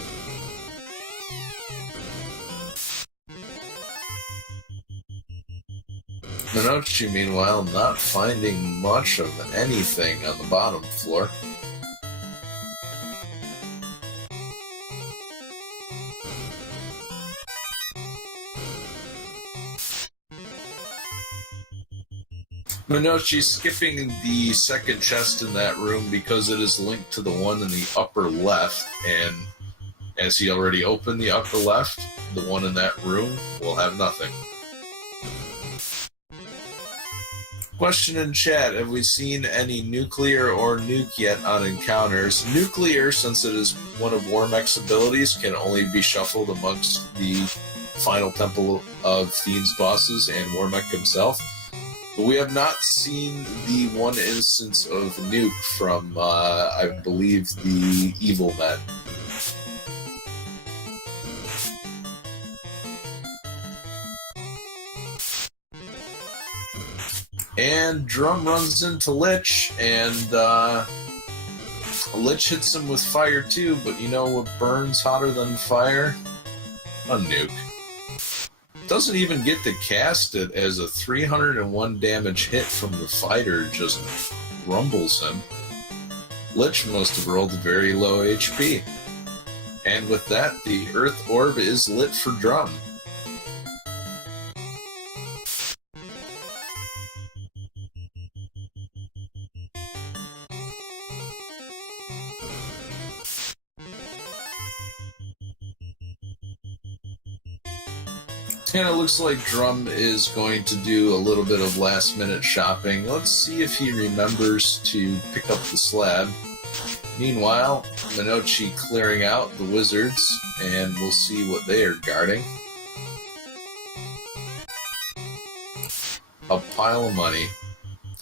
Monoci, meanwhile, not finding much of anything on the bottom floor. Monoci skipping the second chest in that room because it is linked to the one in the upper left, and as he already opened the upper left, the one in that room will have nothing. Question in chat, have we seen any nuclear or nuke yet on encounters? Nuclear, since it is one of Warmech's abilities, can only be shuffled amongst the final Temple of Thieves bosses and Warmech himself. But we have not seen the one instance of nuke from, I believe, the Evil Men. And Drum runs into Lich, and Lich hits him with fire too, but you know what burns hotter than fire? A nuke. Doesn't even get to cast it as a 301 damage hit from the fighter just rumbles him. Lich must have rolled very low HP. And with that, the Earth Orb is lit for Drum. And it looks like Drum is going to do a little bit of last-minute shopping. Let's see if he remembers to pick up the slab. Meanwhile, Monoci clearing out the wizards, and we'll see what they are guarding. A pile of money.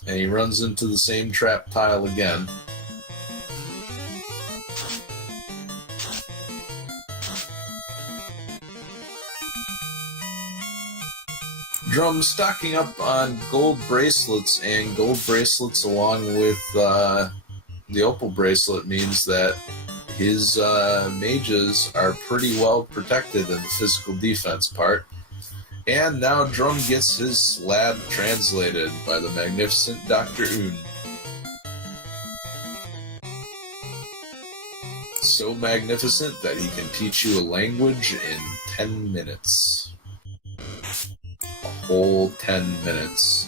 And he runs into the same trap tile again. Drum stocking up on gold bracelets, and gold bracelets along with the opal bracelet means that his mages are pretty well protected in the physical defense part. And now Drum gets his slab translated by the magnificent Dr. Un. So magnificent that he can teach you a language in 10 minutes. A whole 10 minutes.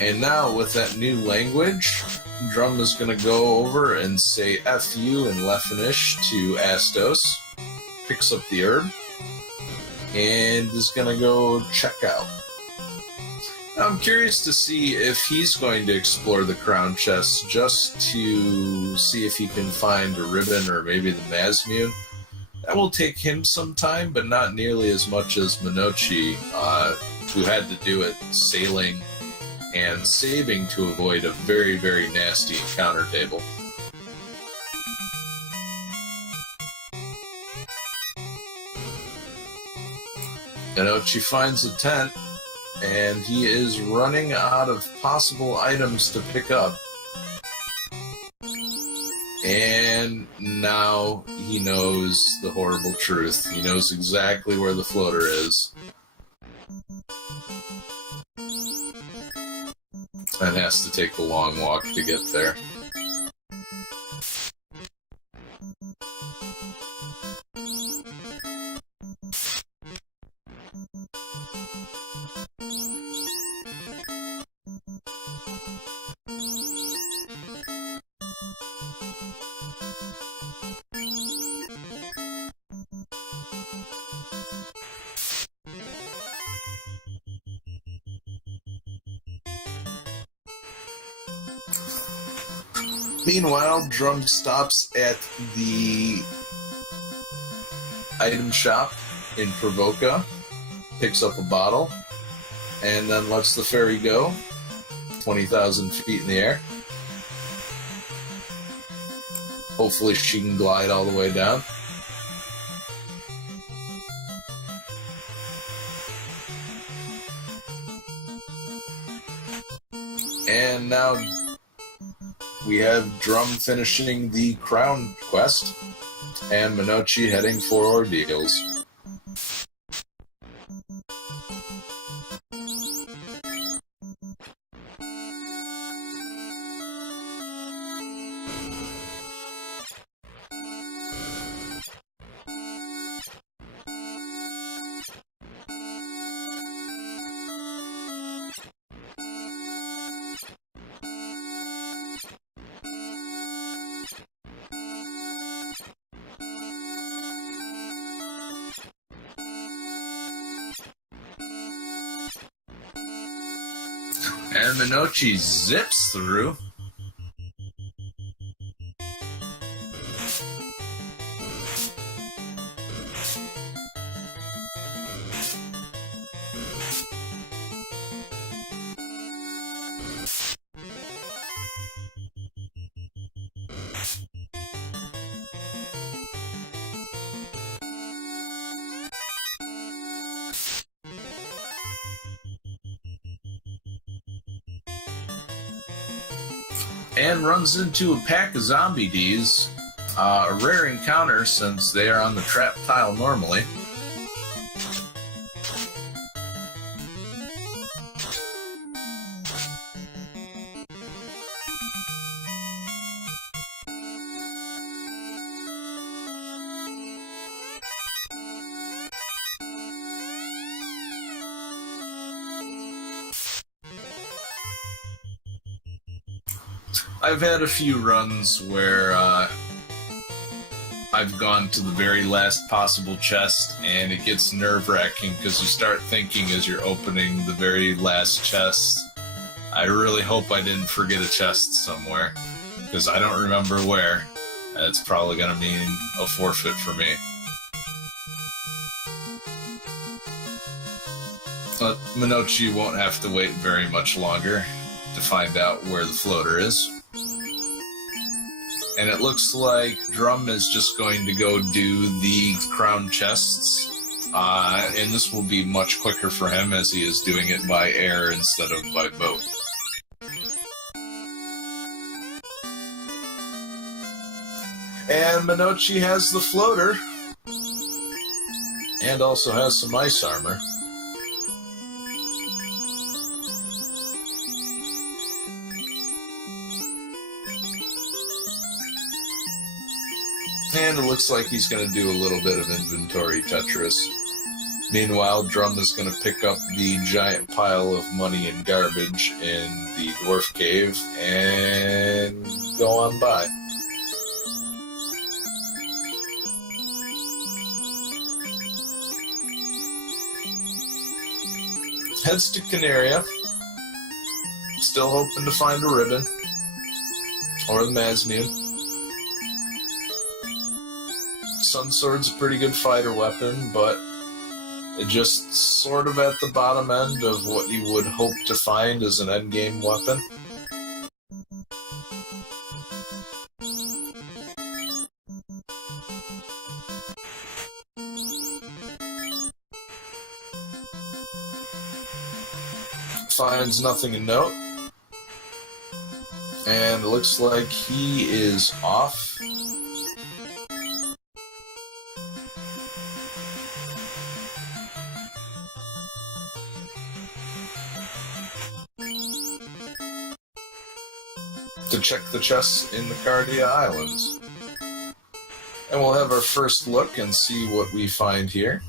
And now, with that new language, Drum is going to go over and say F you in Leffinish to Astos, picks up the herb, and is going to go check out. Now, I'm curious to see if he's going to explore the crown chest just to see if he can find a ribbon or maybe the Mazmune. That will take him some time, but not nearly as much as Monoci, who had to do it sailing and saving to avoid a very, very nasty encounter table. Monoci finds a tent, and he is running out of possible items to pick up. And now he knows the horrible truth. He knows exactly where the floater is. And has to take the long walk to get there. Meanwhile, Drum stops at the item shop in Provoca, picks up a bottle, and then lets the fairy go 20,000 feet in the air. Hopefully she can glide all the way down. And now we have Drum finishing the crown quest, and Monoci heading for ordeals. And Monoci zips through. And runs into a pack of zombie Ds, a rare encounter since they are on the trap tile normally. I've had a few runs where I've gone to the very last possible chest, and it gets nerve-wracking because you start thinking as you're opening the very last chest, I really hope I didn't forget a chest somewhere, because I don't remember where, and it's probably going to mean a forfeit for me. But Monoci won't have to wait very much longer to find out where the floater is. And it looks like Drum is just going to go do the crown chests. And this will be much quicker for him as he is doing it by air instead of by boat. And Monoci has the floater. And also has some ice armor. And it looks like he's going to do a little bit of inventory Tetris. Meanwhile, Drum is going to pick up the giant pile of money and garbage in the dwarf cave and go on by. Heads to Canaria. Still hoping to find a ribbon. Or the Mazmune. Sun Sword's a pretty good fighter weapon, but it just sort of at the bottom end of what you would hope to find as an endgame weapon. Finds nothing to note. And it looks like he is off. To check the chests in the Cardia Islands. And we'll have our first look and see what we find here.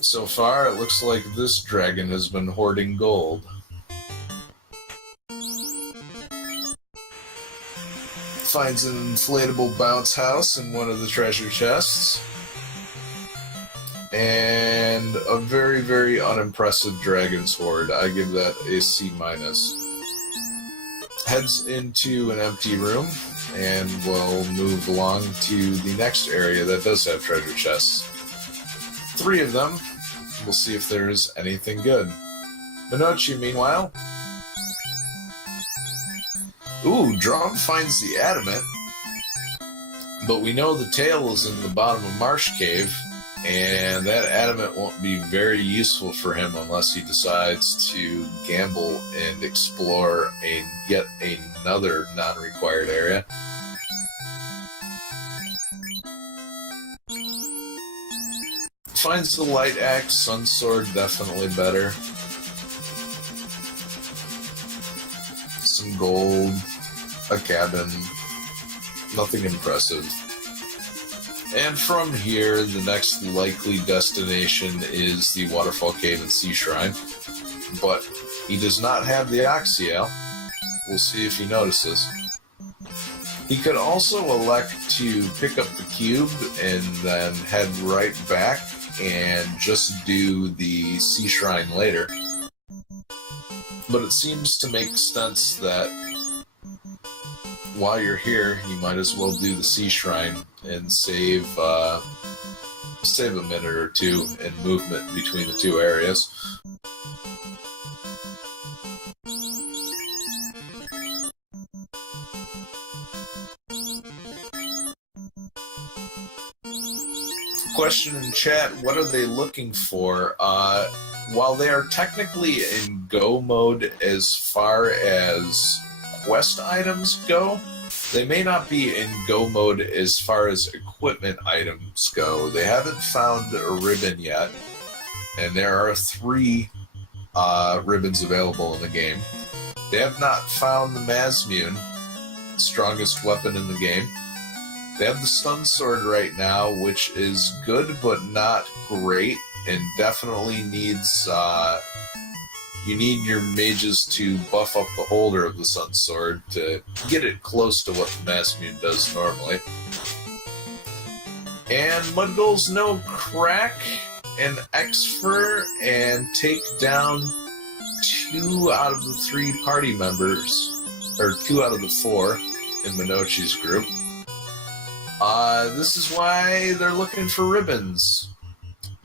So far, it looks like this dragon has been hoarding gold. Finds an inflatable bounce house in one of the treasure chests. And a very, very unimpressive dragon's hoard. I give that a C-. Heads into an empty room, and we'll move along to the next area that does have treasure chests. 3 of them. We'll see if there's anything good. Monoci, meanwhile. Ooh, Drum finds the adamant. But we know the tail is in the bottom of Marsh Cave, and that adamant won't be very useful for him unless he decides to gamble and explore yet another non-required area. Finds the light axe, Sun Sword definitely better. Some gold, a cabin, nothing impressive. And from here, the next likely destination is the Waterfall Cave and Sea Shrine. But he does not have the Oxyale. We'll see if he notices. He could also elect to pick up the cube and then head right back and just do the Sea Shrine later. But it seems to make sense that while you're here, you might as well do the Sea Shrine and save a minute or two in movement between the 2 areas. Question in chat, what are they looking for? While they are technically in go mode as far as quest items go, they may not be in go mode as far as equipment items go. They haven't found a ribbon yet, and there are 3 ribbons available in the game. They have not found the Mazmune, strongest weapon in the game. They have the Sun Sword right now, which is good but not great, and definitely needs... you need your mages to buff up the holder of the Sun Sword to get it close to what the Mazmune does normally. And Mudgoals no crack and X-Fur and take down 2 out of the 3 party members, or 2 out of the 4 in Monoci's group. This is why they're looking for ribbons.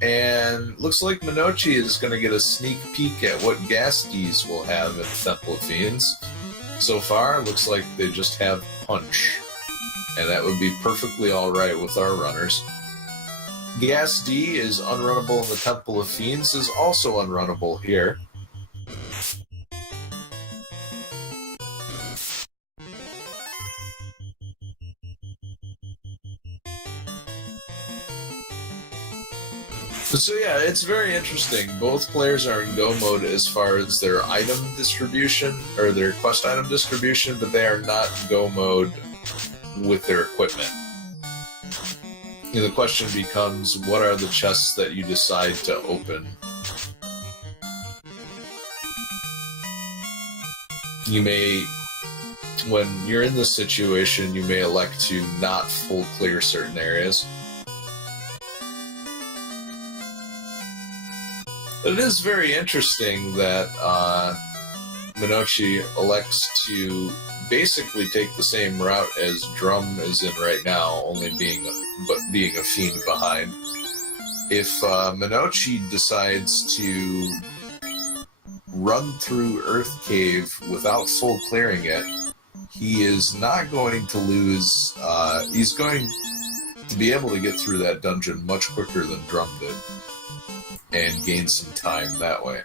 And looks like Monoci is going to get a sneak peek at what Gasties will have at Temple of Fiends. So far, looks like they just have punch, and that would be perfectly alright with our runners. Gas D is unrunnable in the Temple of Fiends, is also unrunnable here. So yeah, it's very interesting. Both players are in go mode as far as their item distribution, or their quest item distribution, but they are not in go mode with their equipment. The question becomes, what are the chests that you decide to open? You may, when you're in this situation, you may elect to not full clear certain areas. It is very interesting that Monoci elects to basically take the same route as Drum is in right now, only being a fiend behind. If Monoci decides to run through Earth Cave without full clearing it, he is not going to lose. He's going to be able to get through that dungeon much quicker than Drum did, and gain some time that way.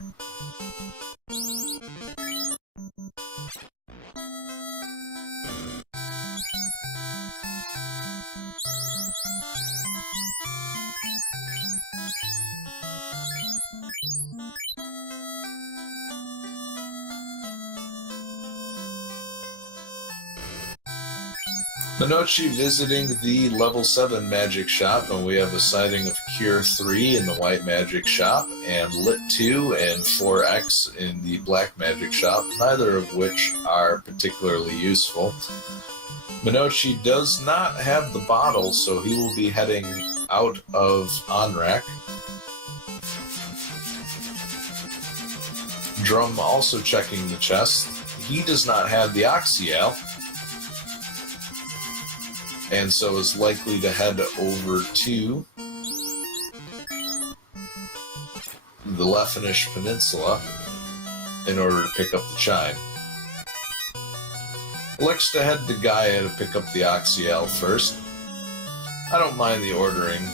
Monoci visiting the level 7 magic shop, and we have a sighting of Cure 3 in the white magic shop, and Lit 2 and 4X in the black magic shop, neither of which are particularly useful. Monoci does not have the bottle, so he will be heading out of Onrak. Drum also checking the chest. He does not have the Oxyale, and so is likely to head over to the Lefinish Peninsula in order to pick up the Chime. Looks to head to Gaia to pick up the Oxyale first. I don't mind the ordering.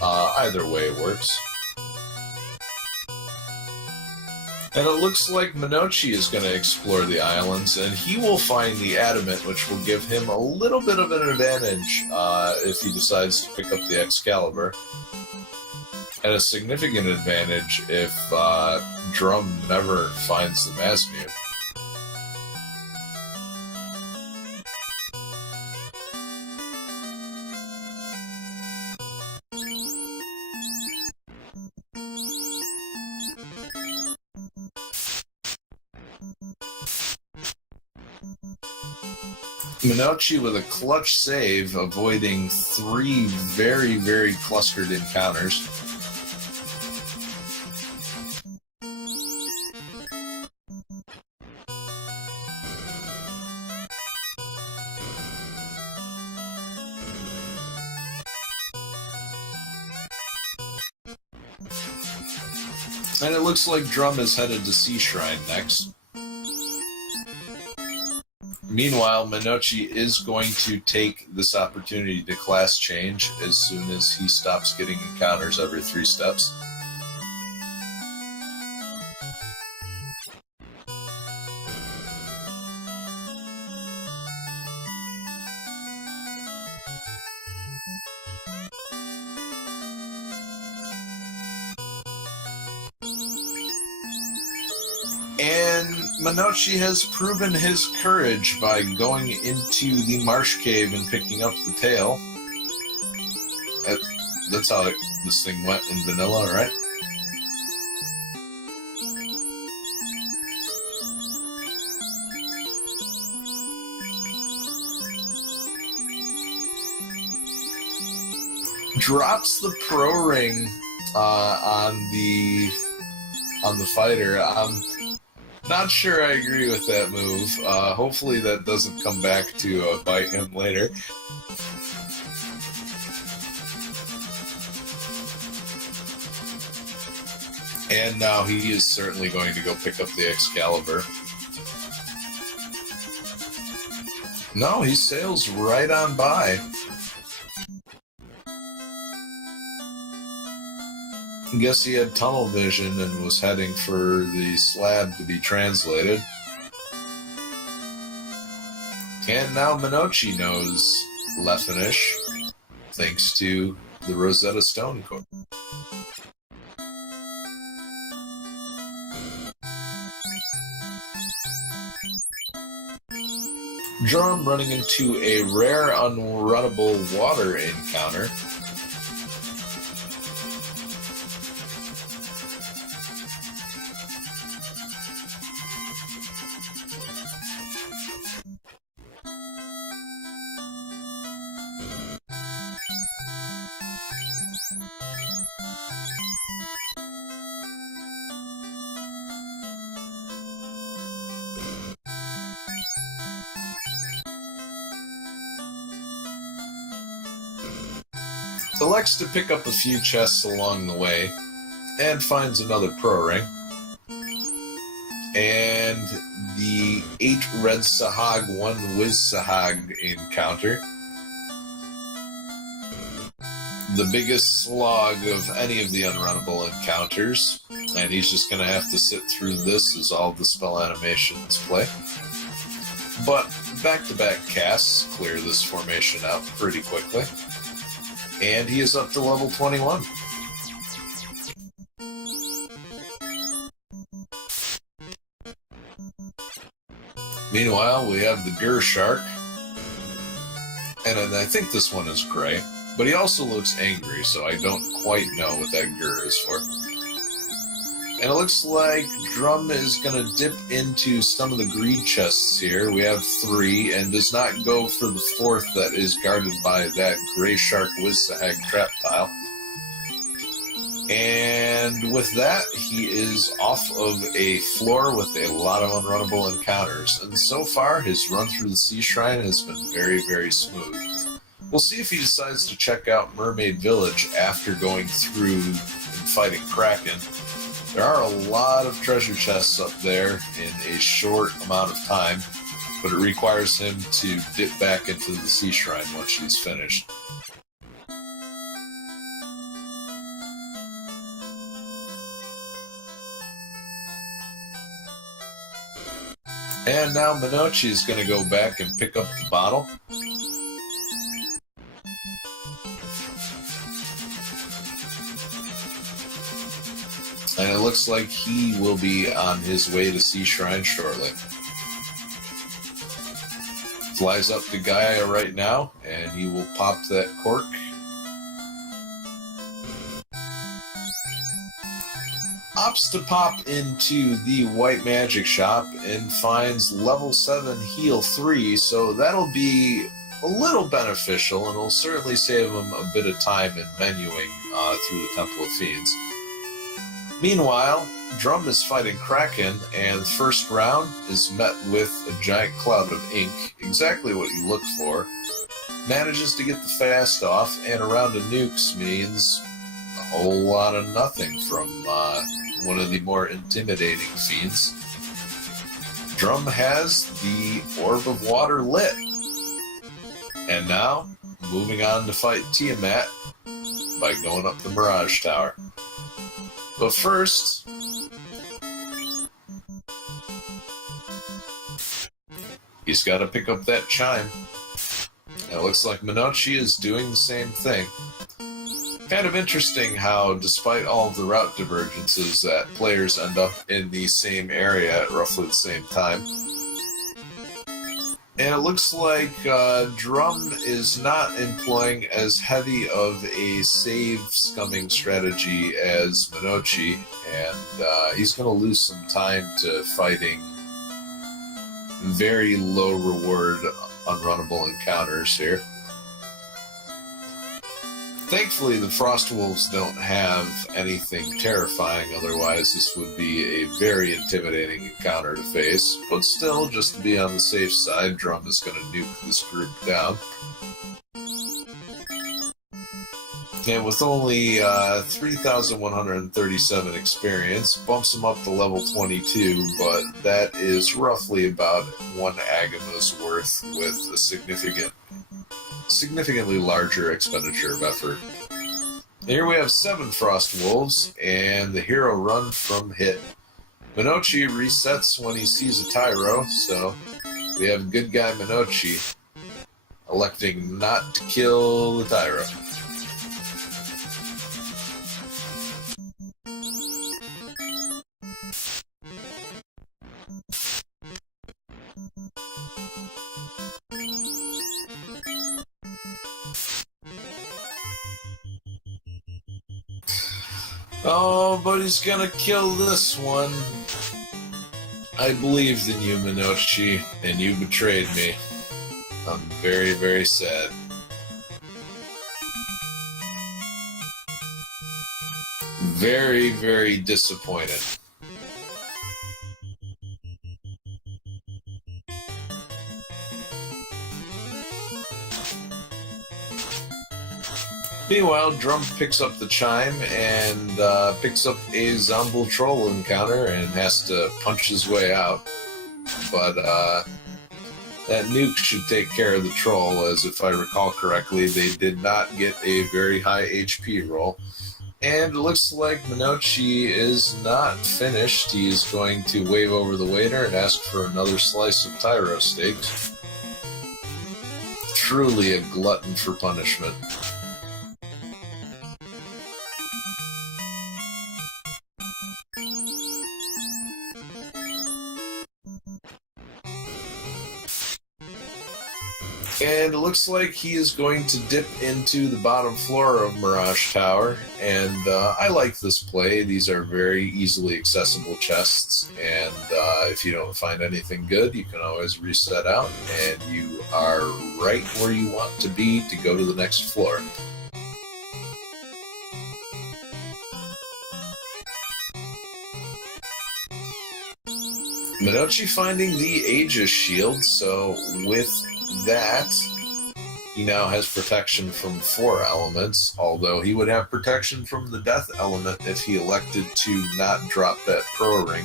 Either way works. And it looks like Monoci is going to explore the islands, and he will find the Adamant, which will give him a little bit of an advantage if he decides to pick up the Excalibur. And a significant advantage if Drum never finds the Masmute. Monoci with a clutch save, avoiding 3 very, very clustered encounters. And it looks like Drum is headed to Sea Shrine next. Meanwhile, Monoci is going to take this opportunity to class change as soon as he stops getting encounters every 3 steps. And Monoci has proven his courage by going into the marsh cave and picking up the tail. That's how this thing went in vanilla, right? Drops the pro ring on the fighter. Not sure I agree with that move. Hopefully that doesn't come back to bite him later. And now he is certainly going to go pick up the Excalibur. No, he sails right on by. I guess he had tunnel vision and was heading for the slab to be translated. And now Monoci knows Lefinish, thanks to the Rosetta Stone code. Drum running into a rare unrunnable water encounter. Elects to pick up a few chests along the way, and finds another pro ring. And the 8 red Sahag, 1 whiz Sahag encounter. The biggest slog of any of the unrunnable encounters, and he's just going to have to sit through this as all the spell animations play. But back-to-back casts clear this formation out pretty quickly. And he is up to level 21. Meanwhile, we have the Gur Shark. And I think this one is gray. But he also looks angry, so I don't quite know what that Gur is for. And it looks like Drum is going to dip into some of the greed chests here. We have 3, and does not go for the 4th that is guarded by that Gray Shark Wizzsahag trap tile. And with that, he is off of a floor with a lot of unrunnable encounters. And so far, his run through the Sea Shrine has been very, very smooth. We'll see if he decides to check out Mermaid Village after going through and fighting Kraken. There are a lot of treasure chests up there in a short amount of time, but it requires him to dip back into the Sea Shrine once she's finished. And now Monoci is going to go back and pick up the bottle. And it looks like he will be on his way to Sea Shrine shortly. Flies up to Gaia right now, and he will pop that cork. Opts to pop into the White Magic Shop and finds level 7 heal 3, so that'll be a little beneficial, and it'll certainly save him a bit of time in menuing through the Temple of Fiends. Meanwhile, Drum is fighting Kraken, and first round is met with a giant cloud of ink, exactly what you look for. Manages to get the fast off, and a round of nukes means a whole lot of nothing from one of the more intimidating fiends. Drum has the Orb of Water lit. And now, moving on to fight Tiamat by going up the Mirage Tower. But first, he's got to pick up that chime. And it looks like Monoci is doing the same thing. Kind of interesting how, despite all of the route divergences, that players end up in the same area at roughly the same time. And it looks like Drum is not employing as heavy of a save scumming strategy as Monoci, and he's going to lose some time to fighting very low reward unrunnable encounters here. Thankfully, the Frost Wolves don't have anything terrifying, otherwise this would be a very intimidating encounter to face. But still, just to be on the safe side, Drum is going to nuke this group down. And with only 3,137 experience, bumps him up to level 22, but that is roughly about one Agama's worth with a significantly larger expenditure of effort. Here we have 7 Frost Wolves, and the hero run from hit. Monoci resets when he sees a Tyro, so we have good guy Monoci electing not to kill the Tyro. Oh, but he's gonna kill this one. I believed in you, Monoci, and you betrayed me. I'm very, very sad. Very, very disappointed. Meanwhile, Drum picks up the chime and picks up a Zomble Troll encounter and has to punch his way out. But that nuke should take care of the troll, as if I recall correctly, they did not get a very high HP roll. And it looks like Monoci is not finished. He is going to wave over the waiter and ask for another slice of Tyro steaks. Truly a glutton for punishment. And it looks like he is going to dip into the bottom floor of Mirage Tower, and I like this play. These are very easily accessible chests, and if you don't find anything good, you can always reset out, and you are right where you want to be to go to the next floor. Monoci finding the Aegis shield, so with that, he now has protection from 4 elements, although he would have protection from the death element if he elected to not drop that pro ring.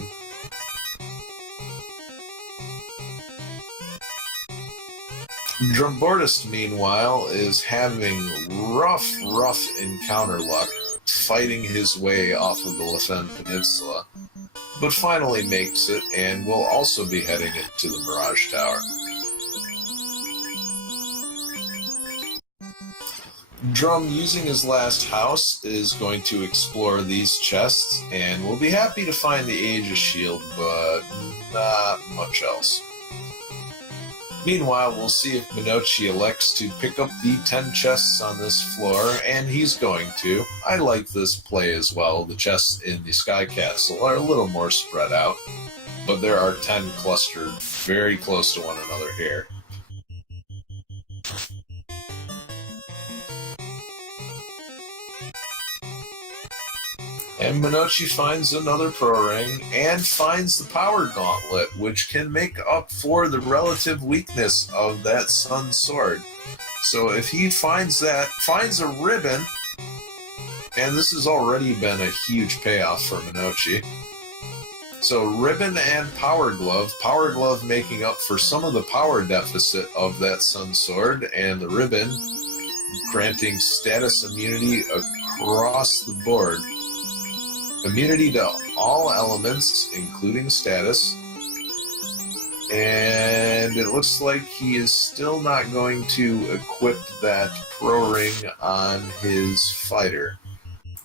Drumboardist, meanwhile, is having rough encounter luck, fighting his way off of the Lefen Peninsula, but finally makes it and will also be heading into the Mirage Tower. Drum, using his last house, is going to explore these chests, and will be happy to find the Aegis shield, but not much else. Meanwhile, we'll see if Monoci elects to pick up the 10 chests on this floor, and he's going to. I like this play as well. The chests in the Sky Castle are a little more spread out, but there are 10 clustered very close to one another here. And Monoci finds another pro ring and finds the power gauntlet, which can make up for the relative weakness of that sun sword. So if he finds that, finds a ribbon, and this has already been a huge payoff for Monoci. So ribbon and power glove making up for some of the power deficit of that sun sword, and the ribbon granting status immunity across the board. Immunity to all elements, including status. And it looks like he is still not going to equip that pro ring on his fighter.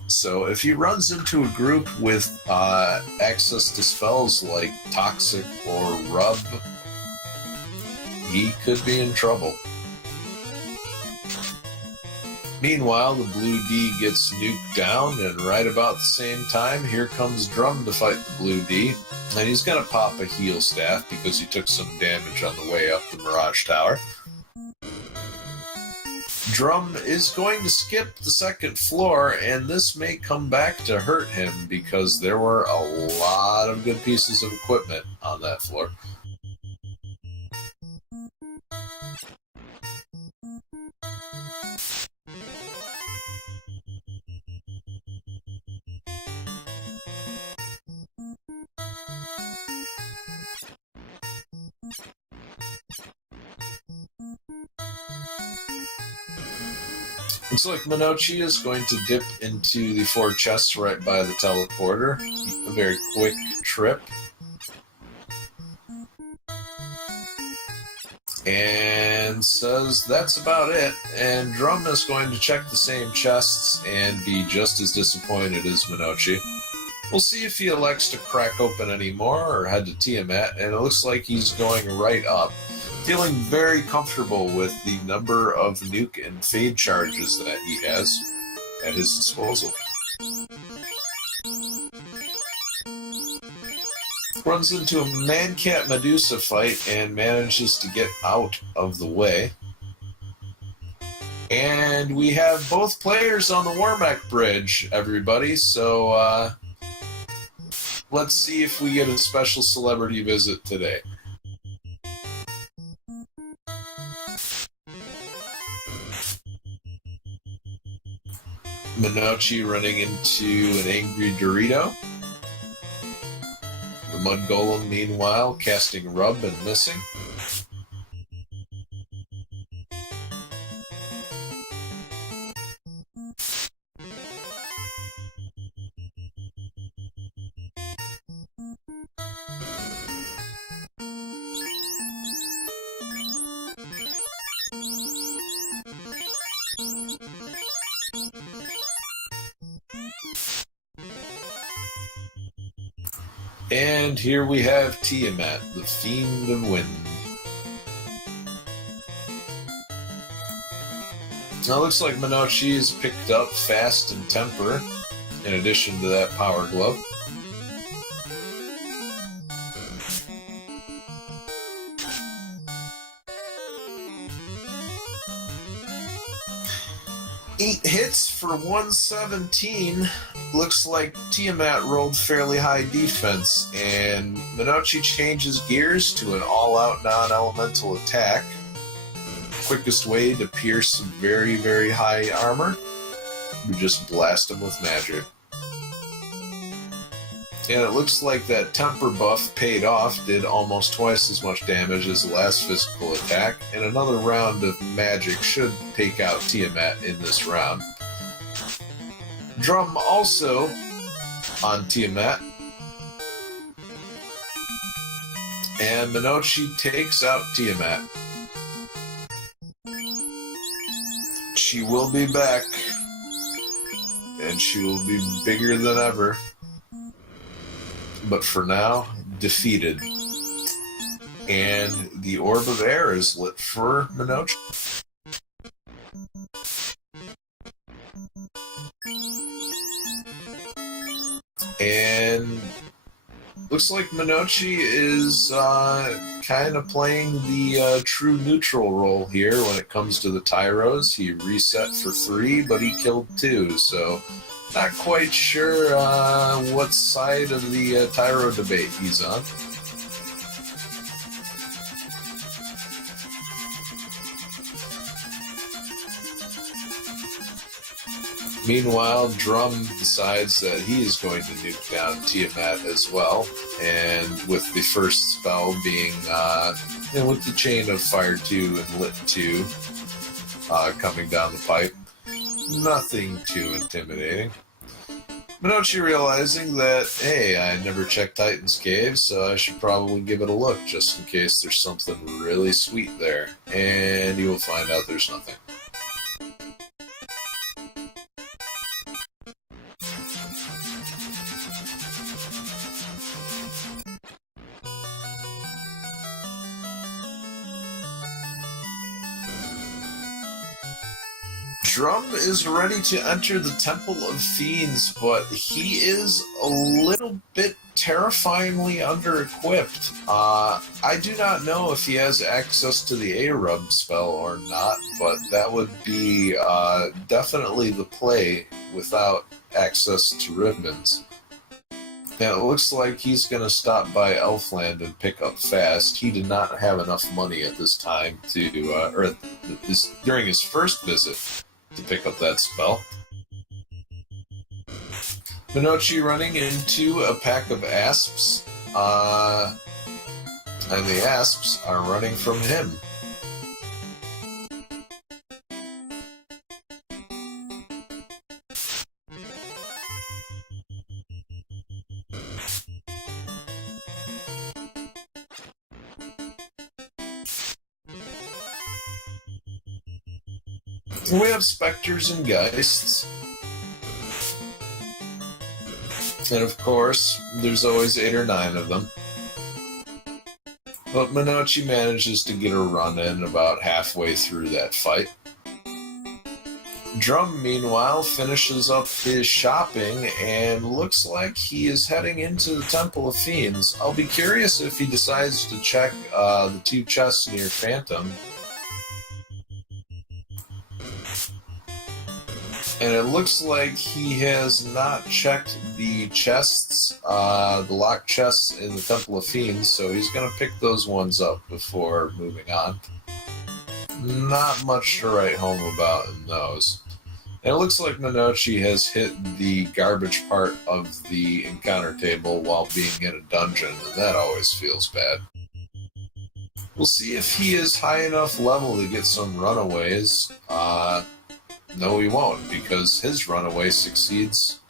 So if he runs into a group with access to spells like Toxic or Rub, he could be in trouble. Meanwhile, the Blue D gets nuked down, and right about the same time, here comes Drum to fight the Blue D, and he's going to pop a heal staff because he took some damage on the way up the Mirage Tower. Drum is going to skip the second floor, and this may come back to hurt him because there were a lot of good pieces of equipment on that floor. Looks like Monoci is going to dip into the 4 chests right by the teleporter. A very quick trip. And says that's about it. And Drum is going to check the same chests and be just as disappointed as Monoci. We'll see if he elects to crack open any more or head to Tiamat, and it looks like he's going right up, feeling very comfortable with the number of nuke and fade charges that he has at his disposal. Runs into a Madcat Medusa fight and manages to get out of the way. And we have both players on the Warmech Bridge, everybody, so let's see if we get a special celebrity visit today. Monoci running into an angry Dorito. The Mud Golem, meanwhile, casting Rub and missing. And here we have Tiamat, the Fiend of Wind. Now it looks like Monoci is picked up Fast and Temper, in addition to that Power Glove. Eight hits for 117. Looks like Tiamat rolled fairly high defense, and Monoci changes gears to an all-out non-elemental attack. Quickest way to pierce some very, very high armor, we just blast him with magic. And it looks like that temper buff paid off, did almost twice as much damage as the last physical attack, and another round of magic should take out Tiamat in this round. Drum also on Tiamat. And Monoci takes out Tiamat. She will be back. And she will be bigger than ever. But for now, defeated. And the Orb of Air is lit for Monoci. And looks like Monoci is kind of playing the true neutral role here when it comes to the Tyros. He reset for 3, but he killed 2, so not quite sure what side of the Tyro debate he's on. Meanwhile, Drum decides that he is going to nuke down Tiamat as well, and with the first spell being, with the chain of Fire 2 and Lit 2 coming down the pipe, nothing too intimidating. Monoci realizing that, hey, I never checked Titan's Cave, so I should probably give it a look just in case there's something really sweet there, and you will find out there's nothing. Drum is ready to enter the Temple of Fiends, but he is a little bit terrifyingly under-equipped. I do not know if he has access to the A-Rub spell or not, but that would be definitely the play without access to ribbons. Now, it looks like he's going to stop by Elfland and pick up Fast. He did not have enough money at this time to, during his first visit, to pick up that spell. Monoci running into a pack of Asps, and the Asps are running from him. We have specters and geists. And of course, there's always 8 or 9 of them. But Monoci manages to get a run in about halfway through that fight. Drum, meanwhile, finishes up his shopping and looks like he is heading into the Temple of Fiends. I'll be curious if he decides to check the 2 chests near Phantom. And it looks like he has not checked the chests, the locked chests in the Temple of Fiends, so he's going to pick those ones up before moving on. Not much to write home about in those. And it looks like Monoci has hit the garbage part of the encounter table while being in a dungeon, and that always feels bad. We'll see if he is high enough level to get some runaways. No, he won't, because his runaway succeeds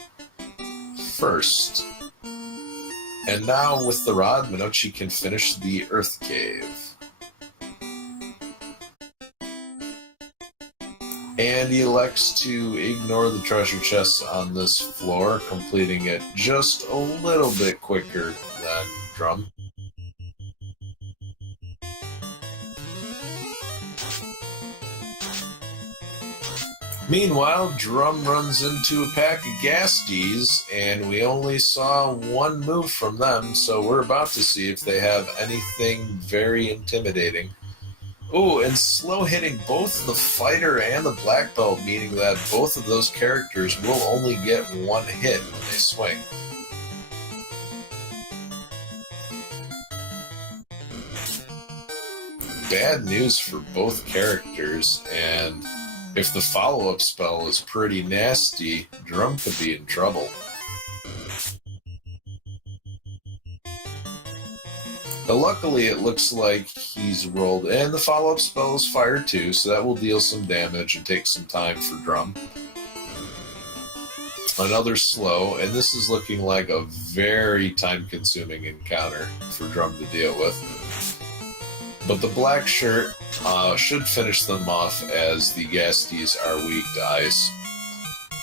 first. And now, with the rod, Monoci can finish the Earth Cave. And he elects to ignore the treasure chests on this floor, completing it just a little bit quicker than Drum. Meanwhile, Drum runs into a pack of Gasties, and we only saw one move from them, so we're about to see if they have anything very intimidating. Oh, and slow hitting both the fighter and the black belt, meaning that both of those characters will only get one hit when they swing. Bad news for both characters, and if the follow-up spell is pretty nasty, Drum could be in trouble. But luckily, it looks like he's rolled, and the follow-up spell is fire too, so that will deal some damage and take some time for Drum. Another slow, and this is looking like a very time-consuming encounter for Drum to deal with. But the black shirt should finish them off, as the Gasties are weak to ice.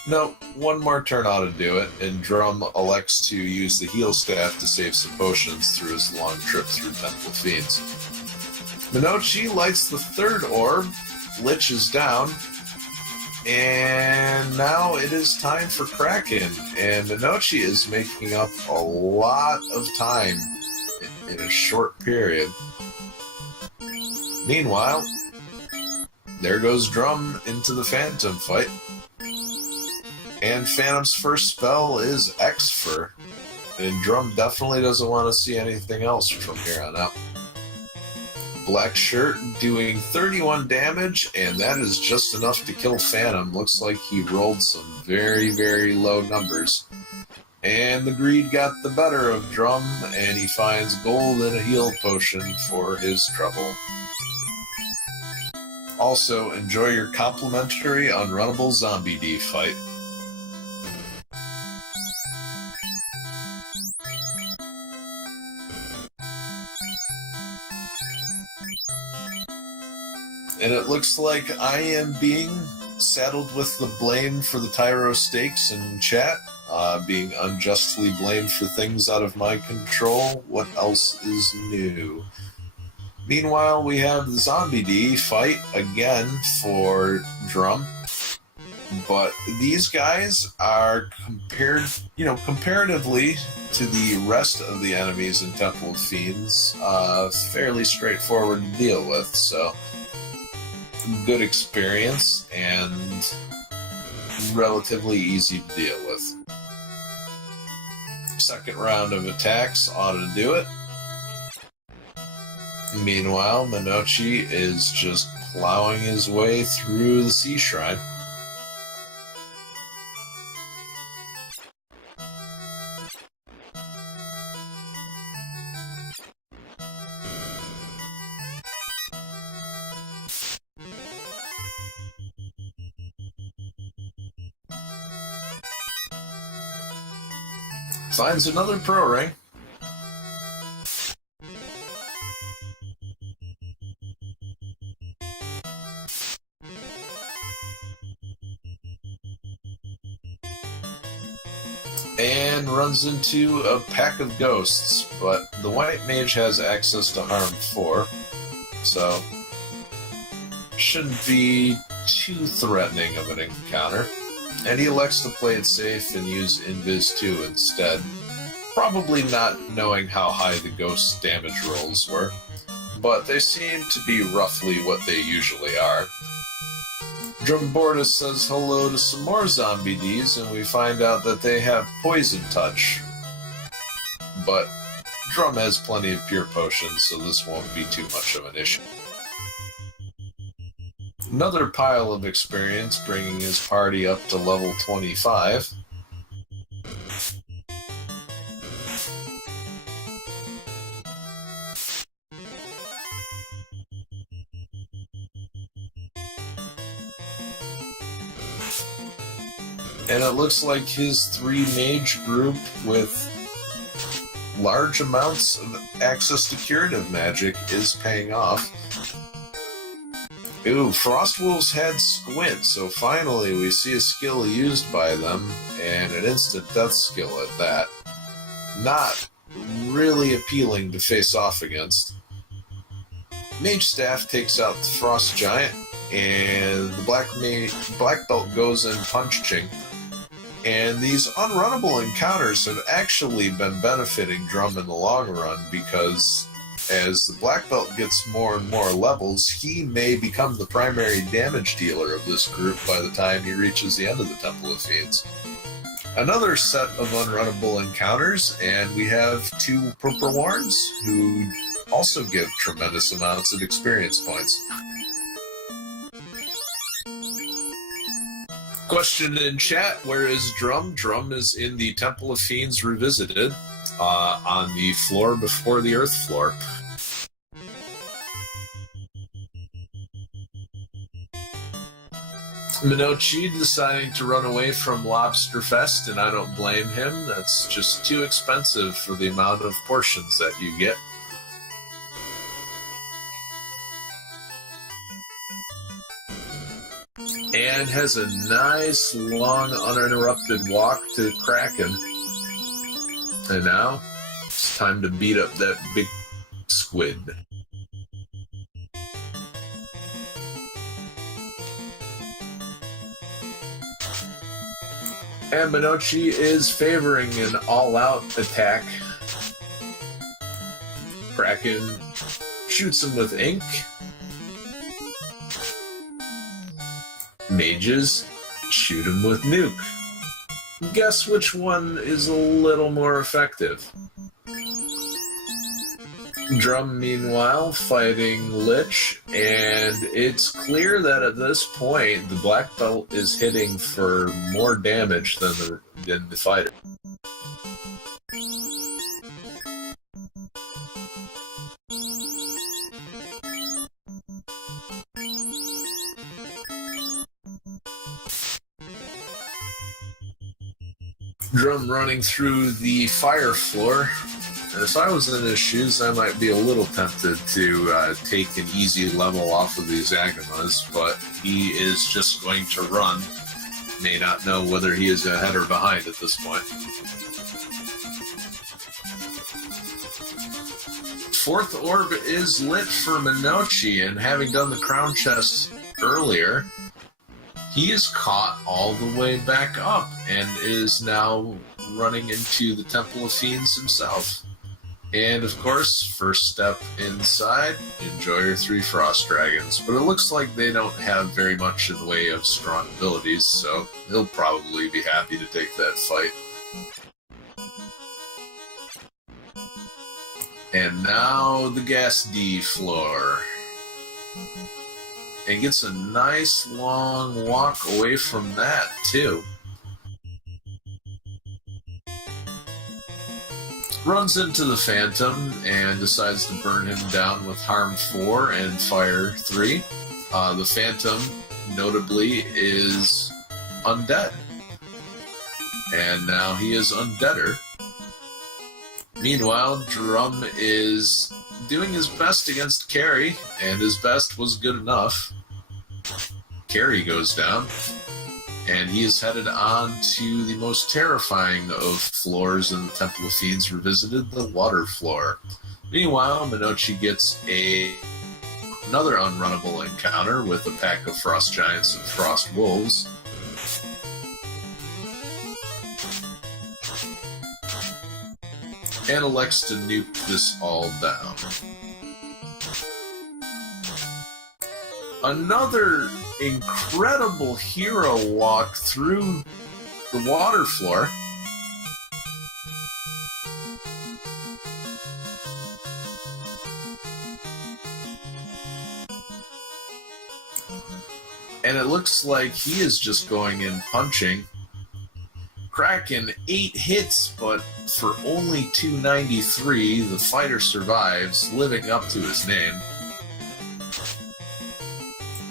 Nope, one more turn ought to do it, and Drum elects to use the heal staff to save some potions through his long trip through Temple of Fiends. Monoci lights the 3rd orb, Lich is down, and now it is time for Kraken, and Monoci is making up a lot of time in a short period. Meanwhile, there goes Drum into the Phantom fight. And Phantom's first spell is Exfer, and Drum definitely doesn't want to see anything else from here on out. Black Shirt doing 31 damage, and that is just enough to kill Phantom. Looks like he rolled some very, very low numbers. And the greed got the better of Drum, and he finds gold and a heal potion for his trouble. Also, enjoy your complimentary unrunnable Zombie D fight. And it looks like I am being saddled with the blame for the Tyro stakes in chat, being unjustly blamed for things out of my control. What else is new? Meanwhile, we have the Zombie D fight again for Drum, but these guys are comparatively to the rest of the enemies in Temple of Fiends, fairly straightforward to deal with, so good experience and relatively easy to deal with. Second round of attacks ought to do it. Meanwhile, Monoci is just plowing his way through the Sea Shrine. Finds another pro ring. runs into a pack of ghosts, but the white mage has access to harm 4, so shouldn't be too threatening of an encounter. And he elects to play it safe and use Invis 2 instead, probably not knowing how high the ghost damage rolls were, but they seem to be roughly what they usually are. Drumboardist says hello to some more zombie Ds, and we find out that they have poison touch. But Drum has plenty of pure potions, so this won't be too much of an issue. Another pile of experience, bringing his party up to level 25. And it looks like his 3 mage group with large amounts of access to curative magic is paying off. Ooh, Frostwolves had Squint, so finally we see a skill used by them, and an instant death skill at that. Not really appealing to face off against. Mage Staff takes out the Frost Giant, and the Black Belt goes in punching. And these unrunnable encounters have actually been benefiting Drum in the long run, because as the Black Belt gets more and more levels, he may become the primary damage dealer of this group by the time he reaches the end of the Temple of Fiends. Another set of unrunnable encounters, and we have 2 Purple Warns, who also give tremendous amounts of experience points. Question in chat, where is Drum? Drum is in the Temple of Fiends Revisited, on the floor before the Earth floor. Monoci deciding to run away from Lobster Fest, and I don't blame him. That's just too expensive for the amount of portions that you get. And has a nice, long, uninterrupted walk to Kraken. And now, it's time to beat up that big squid. And Monoci is favoring an all-out attack. Kraken shoots him with ink. Mages shoot him with nuke. Guess which one is a little more effective? Drum, meanwhile, fighting Lich, and it's clear that at this point the Black Belt is hitting for more damage than the fighter. Drum running through the fire floor. If I was in his shoes, I might be a little tempted to take an easy level off of these Agamas, but he is just going to run. May not know whether he is ahead or behind at this point. Fourth orb is lit for Monoci, and having done the crown chest earlier, he is caught all the way back up and is now running into the Temple of Fiends himself. And of course, first step inside, enjoy your 3 Frost Dragons. But it looks like they don't have very much in the way of strong abilities, so he'll probably be happy to take that fight. And now the Gas D floor. And gets a nice long walk away from that, too. Runs into the Phantom and decides to burn him down with Harm 4 and Fire 3. The Phantom, notably, is undead. And now he is undeader. Meanwhile, Drum is doing his best against Carrie, and his best was good enough. Carrie goes down. and he is headed on to the most terrifying of floors in the Temple of Fiends Revisited, the water floor. Meanwhile, Monoci gets another unrunnable encounter with a pack of frost giants and frost wolves. And elects to nuke this all down. Another incredible hero walk through the water floor. And it looks like he is just going in punching. Kraken 8 hits, but for only 293, the fighter survives, living up to his name.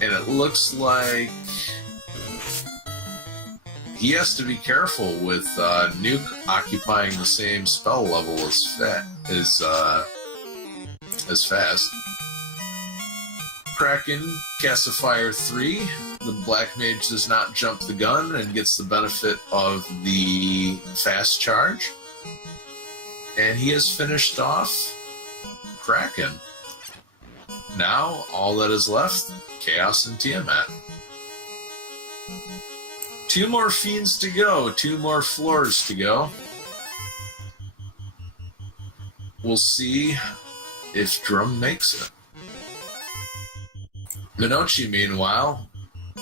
And it looks like he has to be careful with Nuke occupying the same spell level as fast. Kraken casts a Fire 3. The Black Mage does not jump the gun and gets the benefit of the fast charge. And he has finished off Kraken. Now, all that is left, Chaos and Tiamat. 2 more Fiends to go, 2 more floors to go. We'll see if Drum makes it. Monoci, meanwhile,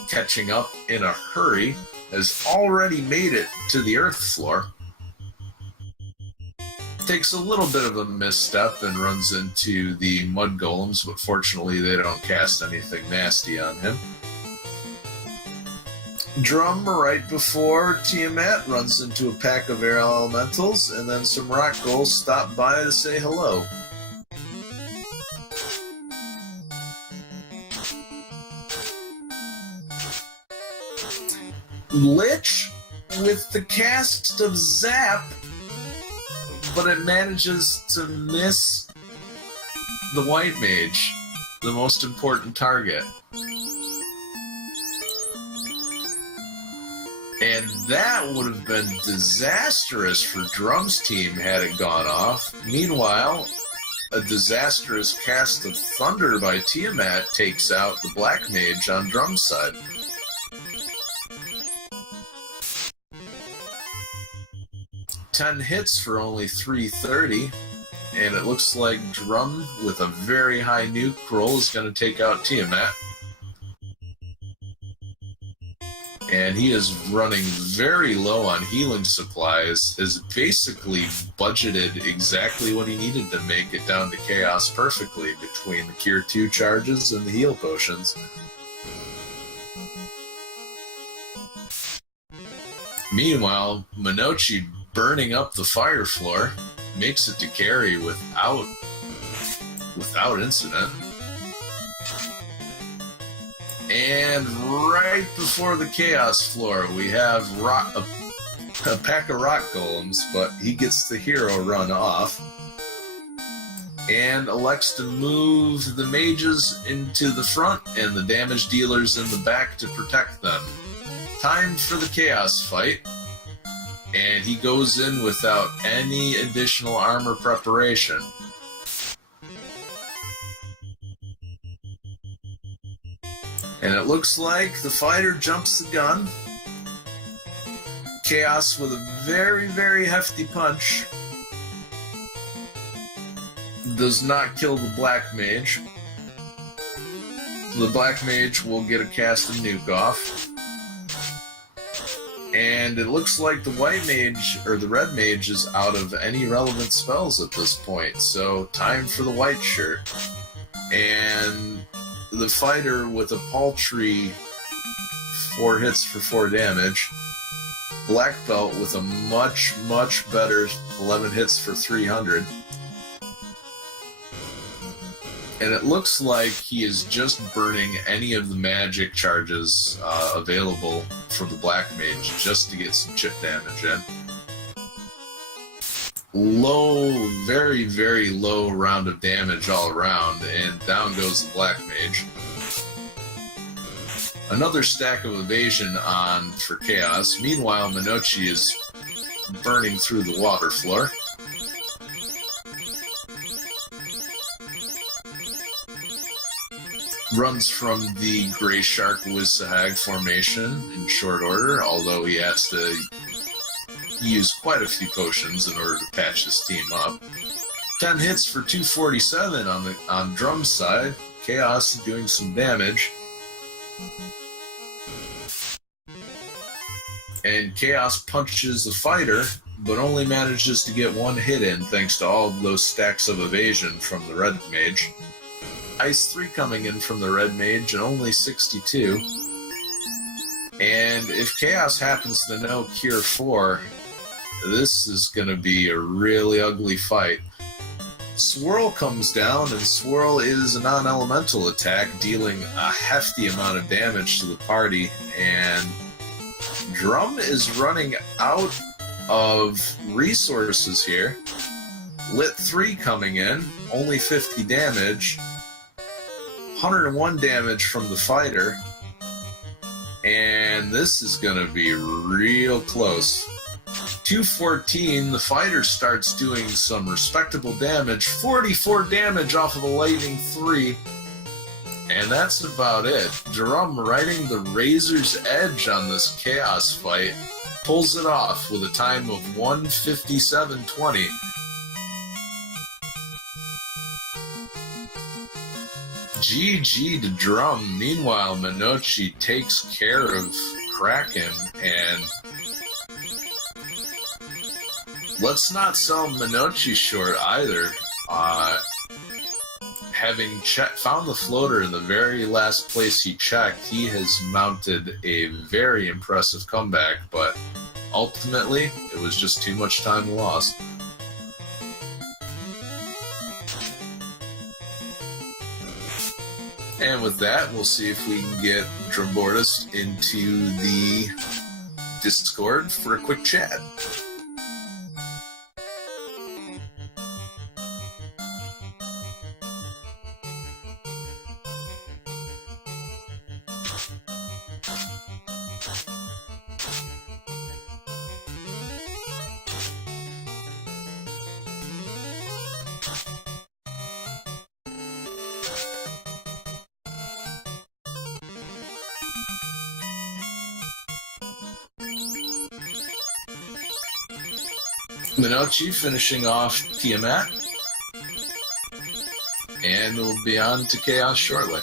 catching up in a hurry, has already made it to the earth floor. Takes a little bit of a misstep and runs into the mud golems, but fortunately they don't cast anything nasty on him. Drum, right before Tiamat, runs into a pack of air elementals, and then some rock ghouls stop by to say hello. Lich with the cast of Zap, but it manages to miss the White Mage, the most important target. And that would have been disastrous for Drum's team had it gone off. Meanwhile, a disastrous cast of Thunder by Tiamat takes out the Black Mage on Drum's side. Ten hits for only 330, and it looks like Drum with a very high nuke roll is going to take out Tiamat. And he is running very low on healing supplies, has basically budgeted exactly what he needed to make it down to Chaos perfectly between the Cure 2 charges and the heal potions. Meanwhile, Monoci, burning up the fire floor, makes it to carry without incident. And right before the Chaos floor, we have a pack of rock golems, but he gets the hero run off and elects to move the mages into the front and the damage dealers in the back to protect them. Time for the Chaos fight. And he goes in without any additional armor preparation. And it looks like the fighter jumps the gun. Chaos with a very, very hefty punch. Does not kill the Black Mage. The Black Mage will get a cast of nuke off. And it looks like the White Mage, or the Red Mage, is out of any relevant spells at this point, so time for the White Shirt. And the fighter with a paltry 4 hits for 4 damage. Black Belt with a much, much better 11 hits for 300. And it looks like he is just burning any of the magic charges available for the Black Mage just to get some chip damage in. Low, very, very low round of damage all around, and down goes the Black Mage. Another stack of evasion on for Chaos. Meanwhile, Monoci is burning through the water floor. Runs from the Gray Shark Wizahag formation in short order, although he has to use quite a few potions in order to patch his team up. 10 hits for 247 on Drum's side. Chaos doing some damage. And Chaos punches the fighter, but only manages to get one hit in thanks to all of those stacks of evasion from the Red Mage. Ice 3 coming in from the Red Mage and only 62. And if Chaos happens to know Cure 4, this is going to be a really ugly fight. Swirl comes down, and Swirl is a non-elemental attack, dealing a hefty amount of damage to the party, and Drum is running out of resources here. Lit 3 coming in, only 50 damage, 101 damage from the fighter, and this is going to be real close. 214, the fighter starts doing some respectable damage, 44 damage off of the Lightning 3, and that's about it. Drum, riding the razor's edge on this Chaos fight, pulls it off with a time of 1:57:20. GG to Drum. Meanwhile, Monoci takes care of Kraken, and let's not sell Monoci short either. Having found the floater in the very last place he checked, he has mounted a very impressive comeback, but ultimately, it was just too much time lost. And with that, we'll see if we can get Drumboardist into the Discord for a quick chat. Monoci finishing off Tiamat, and we'll be on to Chaos shortly.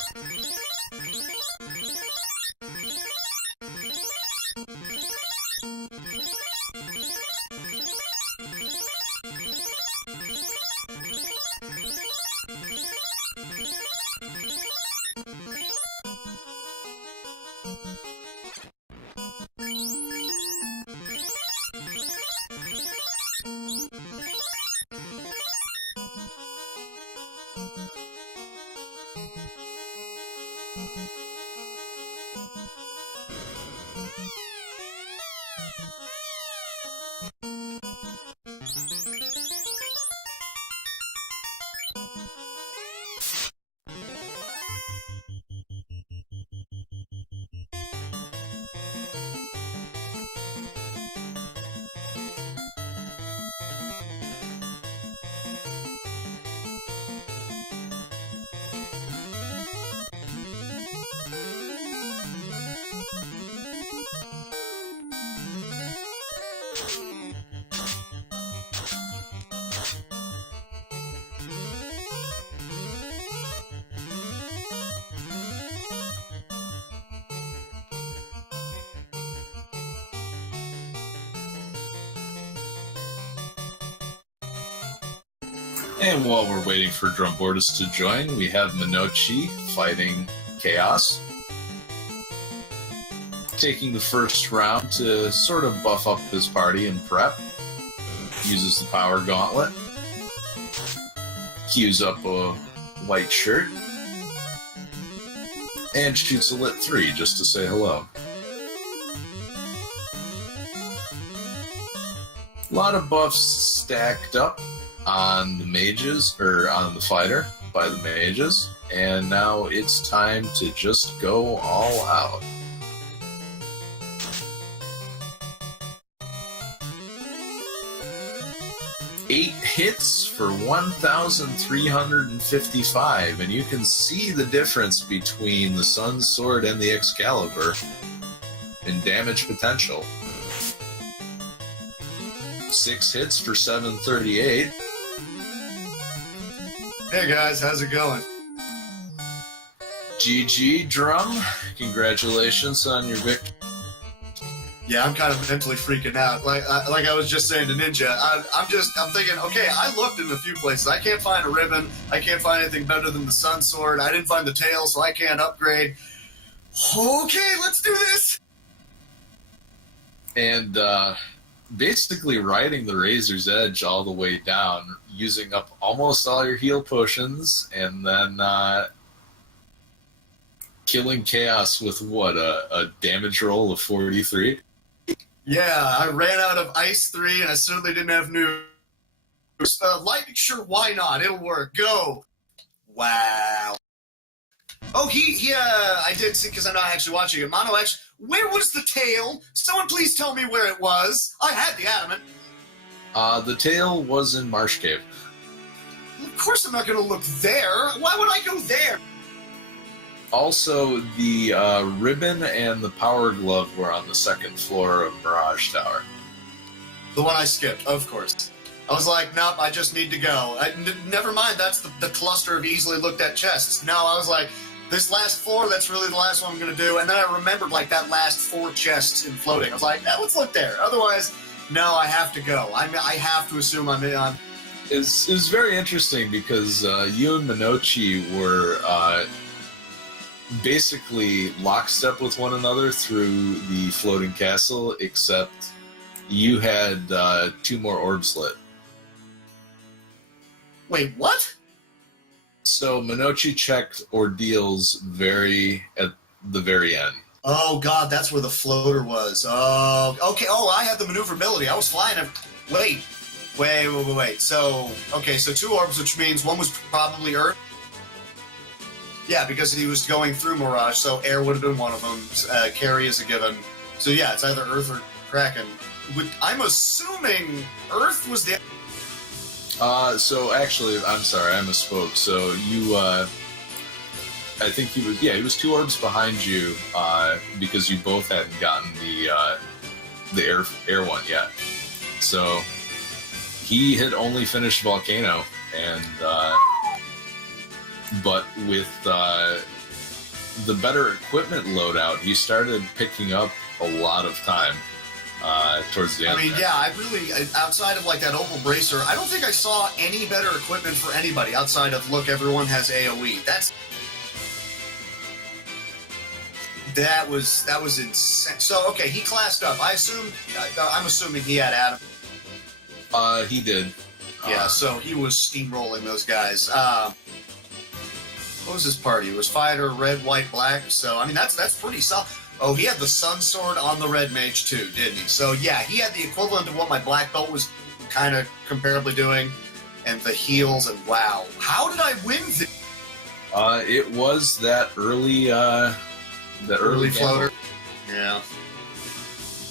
And while we're waiting for Drumboardist to join, we have Monoci fighting Chaos. Taking the first round to sort of buff up his party and prep. Uses the Power Gauntlet. Queues up a white shirt. And shoots a Lit 3 just to say hello. A lot of buffs stacked up on the mages, or on the fighter by the mages, and now it's time to just go all out. 8 hits for 1,355, and you can see the difference between the Sun's Sword and the Excalibur in damage potential. 6 hits for 738. Hey guys, how's it going? GG, Drum. Congratulations on your victory. Yeah, I'm kind of mentally freaking out. Like I was just saying to Ninja, I'm thinking, okay, I looked in a few places. I can't find a ribbon. I can't find anything better than the Sun Sword. I didn't find the tail, so I can't upgrade. Okay, let's do this. And basically riding the Razor's Edge all the way down, using up almost all your heal potions, and then killing Chaos with what, a damage roll of 43? Yeah, I ran out of Ice 3, and I certainly didn't have new. Lightning, sure, why not? It'll work. Go. Wow. Oh, I did see, because I'm not actually watching it. Mono-X, where was the tail? Someone please tell me where it was. I had the adamant. The tail was in Marsh Cave. Of course I'm not going to look there. Why would I go there? Also, the ribbon and the power glove were on the 2nd floor of Mirage Tower. The one I skipped, of course. I was like, nope, I just need to go. Never mind, that's the cluster of easily looked at chests. No, I was like, this last floor, that's really the last one I'm going to do. And then I remembered, like, that last 4 chests in floating. I was like, let's look there. Otherwise, no, I have to go. I have to assume I'm in. It was very interesting because you and Monoci were basically lockstep with one another through the floating castle, except you had 2 more orbs lit. Wait, what? So Monoci checked ordeals at the very end. Oh god, that's where the floater was. Oh, okay. Oh, I had the maneuverability. I was flying. Wait. So, okay, so 2 orbs, which means one was probably Earth. Yeah, because he was going through Mirage, so air would have been one of them. Carry is a given. So yeah, it's either Earth or Kraken. I'm assuming Earth was the... So actually, I'm sorry, I misspoke. So you, I think he was 2 orbs behind you, because you both hadn't gotten the air one yet. So he had only finished Volcano, and but with the better equipment loadout, he started picking up a lot of time towards the end. I mean, yeah, I really, outside of like that Opal Bracer, I don't think I saw any better equipment for anybody outside of, look, everyone has AoE. That was insane. So, okay, he classed up. I'm assuming he had Adam. He did. Yeah, so he was steamrolling those guys. What was his party? It was fighter, red, white, black. So, I mean, that's pretty solid. Oh, he had the Sun Sword on the red mage too, didn't he? So, yeah, he had the equivalent of what my black belt was kind of comparably doing, and the heals, and wow. How did I win this? It was that early floater. Yeah.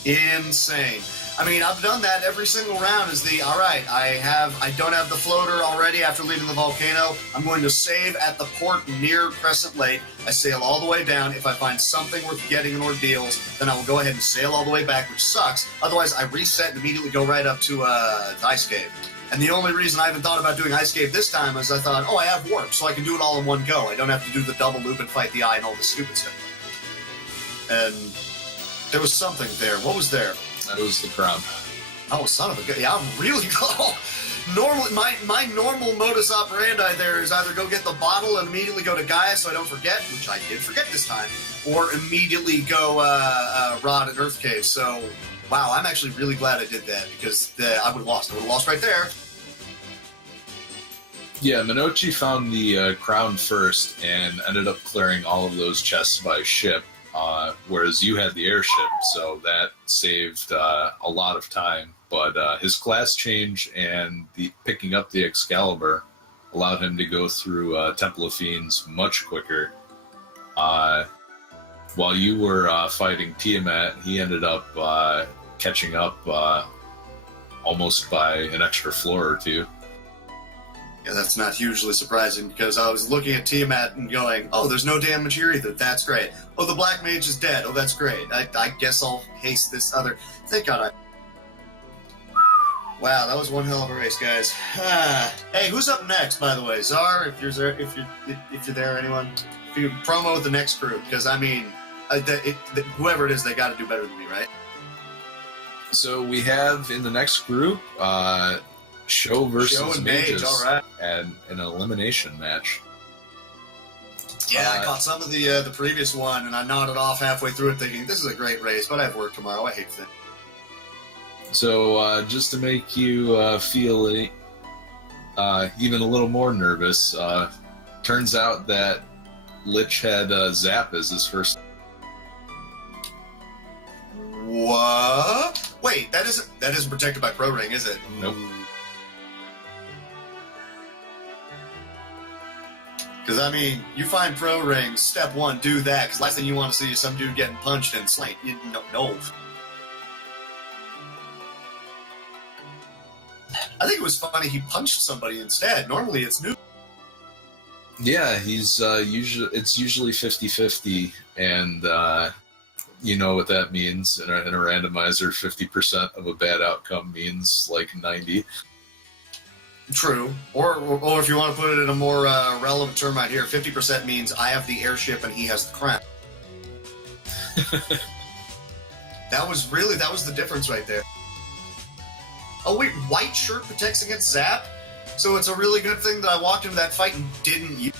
Insane. I mean, I've done that every single round. Alright, I don't have the floater already after leaving the volcano. I'm going to save at the port near Crescent Lake. I sail all the way down. If I find something worth getting in ordeals, then I will go ahead and sail all the way back, which sucks. Otherwise, I reset and immediately go right up to Ice Cave. And the only reason I haven't thought about doing Ice Cave this time is I thought, oh, I have warp, so I can do it all in one go. I don't have to do the double loop and fight the eye and all this stupid stuff. And there was something there. What was there? That was the crown. Oh, son of a gun. Yeah, I'm really close. My normal modus operandi there is either go get the bottle and immediately go to Gaia so I don't forget, which I did forget this time, or immediately go Rod and Earth Cave. So, wow, I'm actually really glad I did that, because I would have lost. I would have lost right there. Yeah, Monoci found the crown first and ended up clearing all of those chests by ship. Whereas you had the airship, so that saved a lot of time. But his class change and picking up the Excalibur allowed him to go through Temple of Fiends much quicker. While you were fighting Tiamat, he ended up catching up almost by an extra floor or two. Yeah, that's not hugely surprising because I was looking at Tiamat and going, oh, there's no damage here either. That's great. Oh, the Black Mage is dead. Oh, that's great. I guess I'll haste this other. Thank God Wow, that was one hell of a race, guys. Hey, who's up next, by the way? Czar, if you're there, anyone? If you promo the next group, because I mean, whoever it is, they got to do better than me, right? So we have in the next group, Show versus Show and Mages, Mage, all right. and an elimination match. Yeah, I caught some of the previous one, and I nodded off halfway through it, thinking this is a great race, but I have work tomorrow. I hate that. So just to make you feel even a little more nervous, turns out that Lich had Zap as his first. What? Wait, that isn't protected by Pro Ring, is it? Nope. Because, I mean, you find Pro Ring, step one, do that, because last thing you want to see is some dude getting punched and slain. No. I think it was funny he punched somebody instead. Normally it's new. Yeah, he's usually 50-50, and you know what that means in a randomizer. 50% of a bad outcome means like 90. True. Or if you want to put it in a more relevant term right here, 50% means I have the airship and he has the crown. That was the difference right there. Oh wait, white shirt protects against Zap? So it's a really good thing that I walked into that fight and didn't use.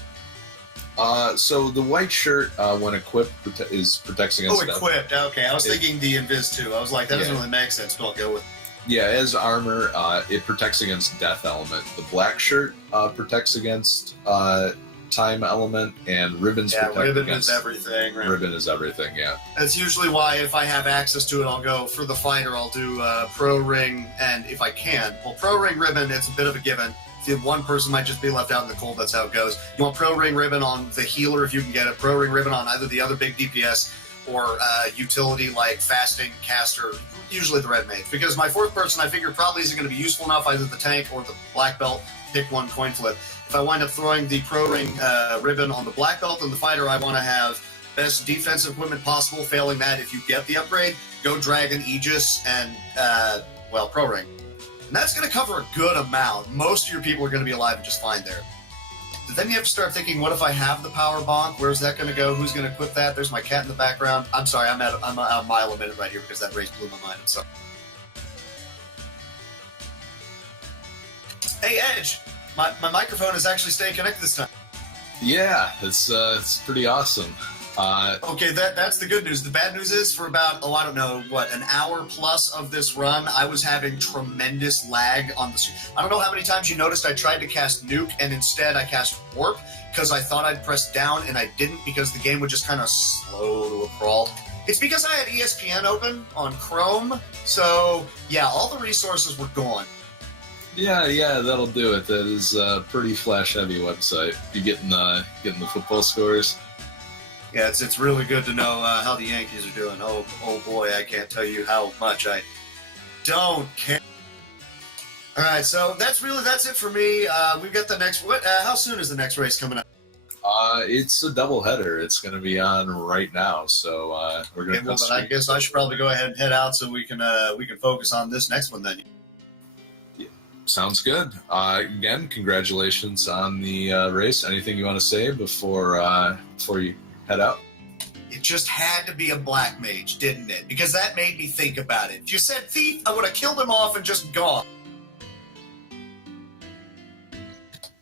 So the white shirt, when equipped, protects against. Oh, equipped. Okay, I was thinking the Invis too. I was like, that doesn't really make sense, but I'll go with it. Yeah, as armor, it protects against Death Element. The black shirt protects against Time Element, and ribbons protect ribbon against... is everything. Right? Ribbon is everything, yeah. That's usually why if I have access to it, I'll go for the fighter. I'll do Pro Ring, and if I can, well, Pro Ring Ribbon, it's a bit of a given. If one person might just be left out in the cold, that's how it goes. You want Pro Ring Ribbon on the healer if you can get it. Pro Ring Ribbon on either the other big DPS or utility like Fasting, Caster, usually the Red Mage. Because my fourth person, I figure, probably isn't going to be useful enough, either the tank or the Black Belt. Pick one, coin flip. If I wind up throwing the Pro Ring Ribbon on the Black Belt and the fighter, I want to have best defensive equipment possible. Failing that, if you get the upgrade, go Dragon, Aegis, and, Pro Ring. And that's going to cover a good amount. Most of your people are going to be alive and just fine there. But then you have to start thinking, what if I have the power bonk? Where's that going to go? Who's going to equip that? There's my cat in the background. I'm sorry, I'm a mile a minute right here because that race blew my mind. I'm sorry. Hey, Edge! My microphone is actually staying connected this time. Yeah, it's pretty awesome. Okay, that's the good news. The bad news is for about, I don't know, an hour plus of this run, I was having tremendous lag on the screen. I don't know how many times you noticed I tried to cast Nuke, and instead I cast Warp, because I thought I'd press down, and I didn't, because the game would just kind of slow to a crawl. It's because I had ESPN open on Chrome, so yeah, all the resources were gone. Yeah, that'll do it. That is a pretty flash-heavy website. You getting the football scores? Yeah, it's really good to know how the Yankees are doing. Oh boy, I can't tell you how much I don't care. All right, so that's it for me. We've got the next. How soon is the next race coming up? It's a doubleheader. It's going to be on right now, so we're going to. Well, then I guess I should probably go ahead and head out so we can focus on this next one then. Yeah, sounds good. Again, congratulations on the race. Anything you want to say before you head out? It just had to be a Black Mage, didn't it? Because that made me think about it. If you said Thief, I would have killed him off and just gone.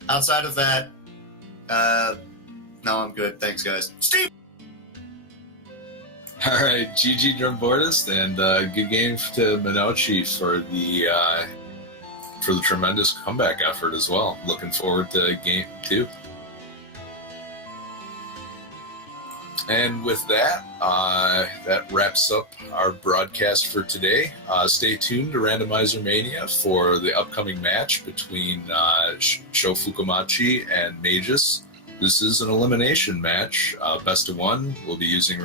Outside of that, no, I'm good. Thanks, guys. Steve! All right, GG Drumboardist, and good game to Monoci for the tremendous comeback effort as well. Looking forward to game 2. And with that, that wraps up our broadcast for today. Stay tuned to Randomizer Mania for the upcoming match between Sho Fukumachi and Magus. This is an elimination match. Best of one. We'll be using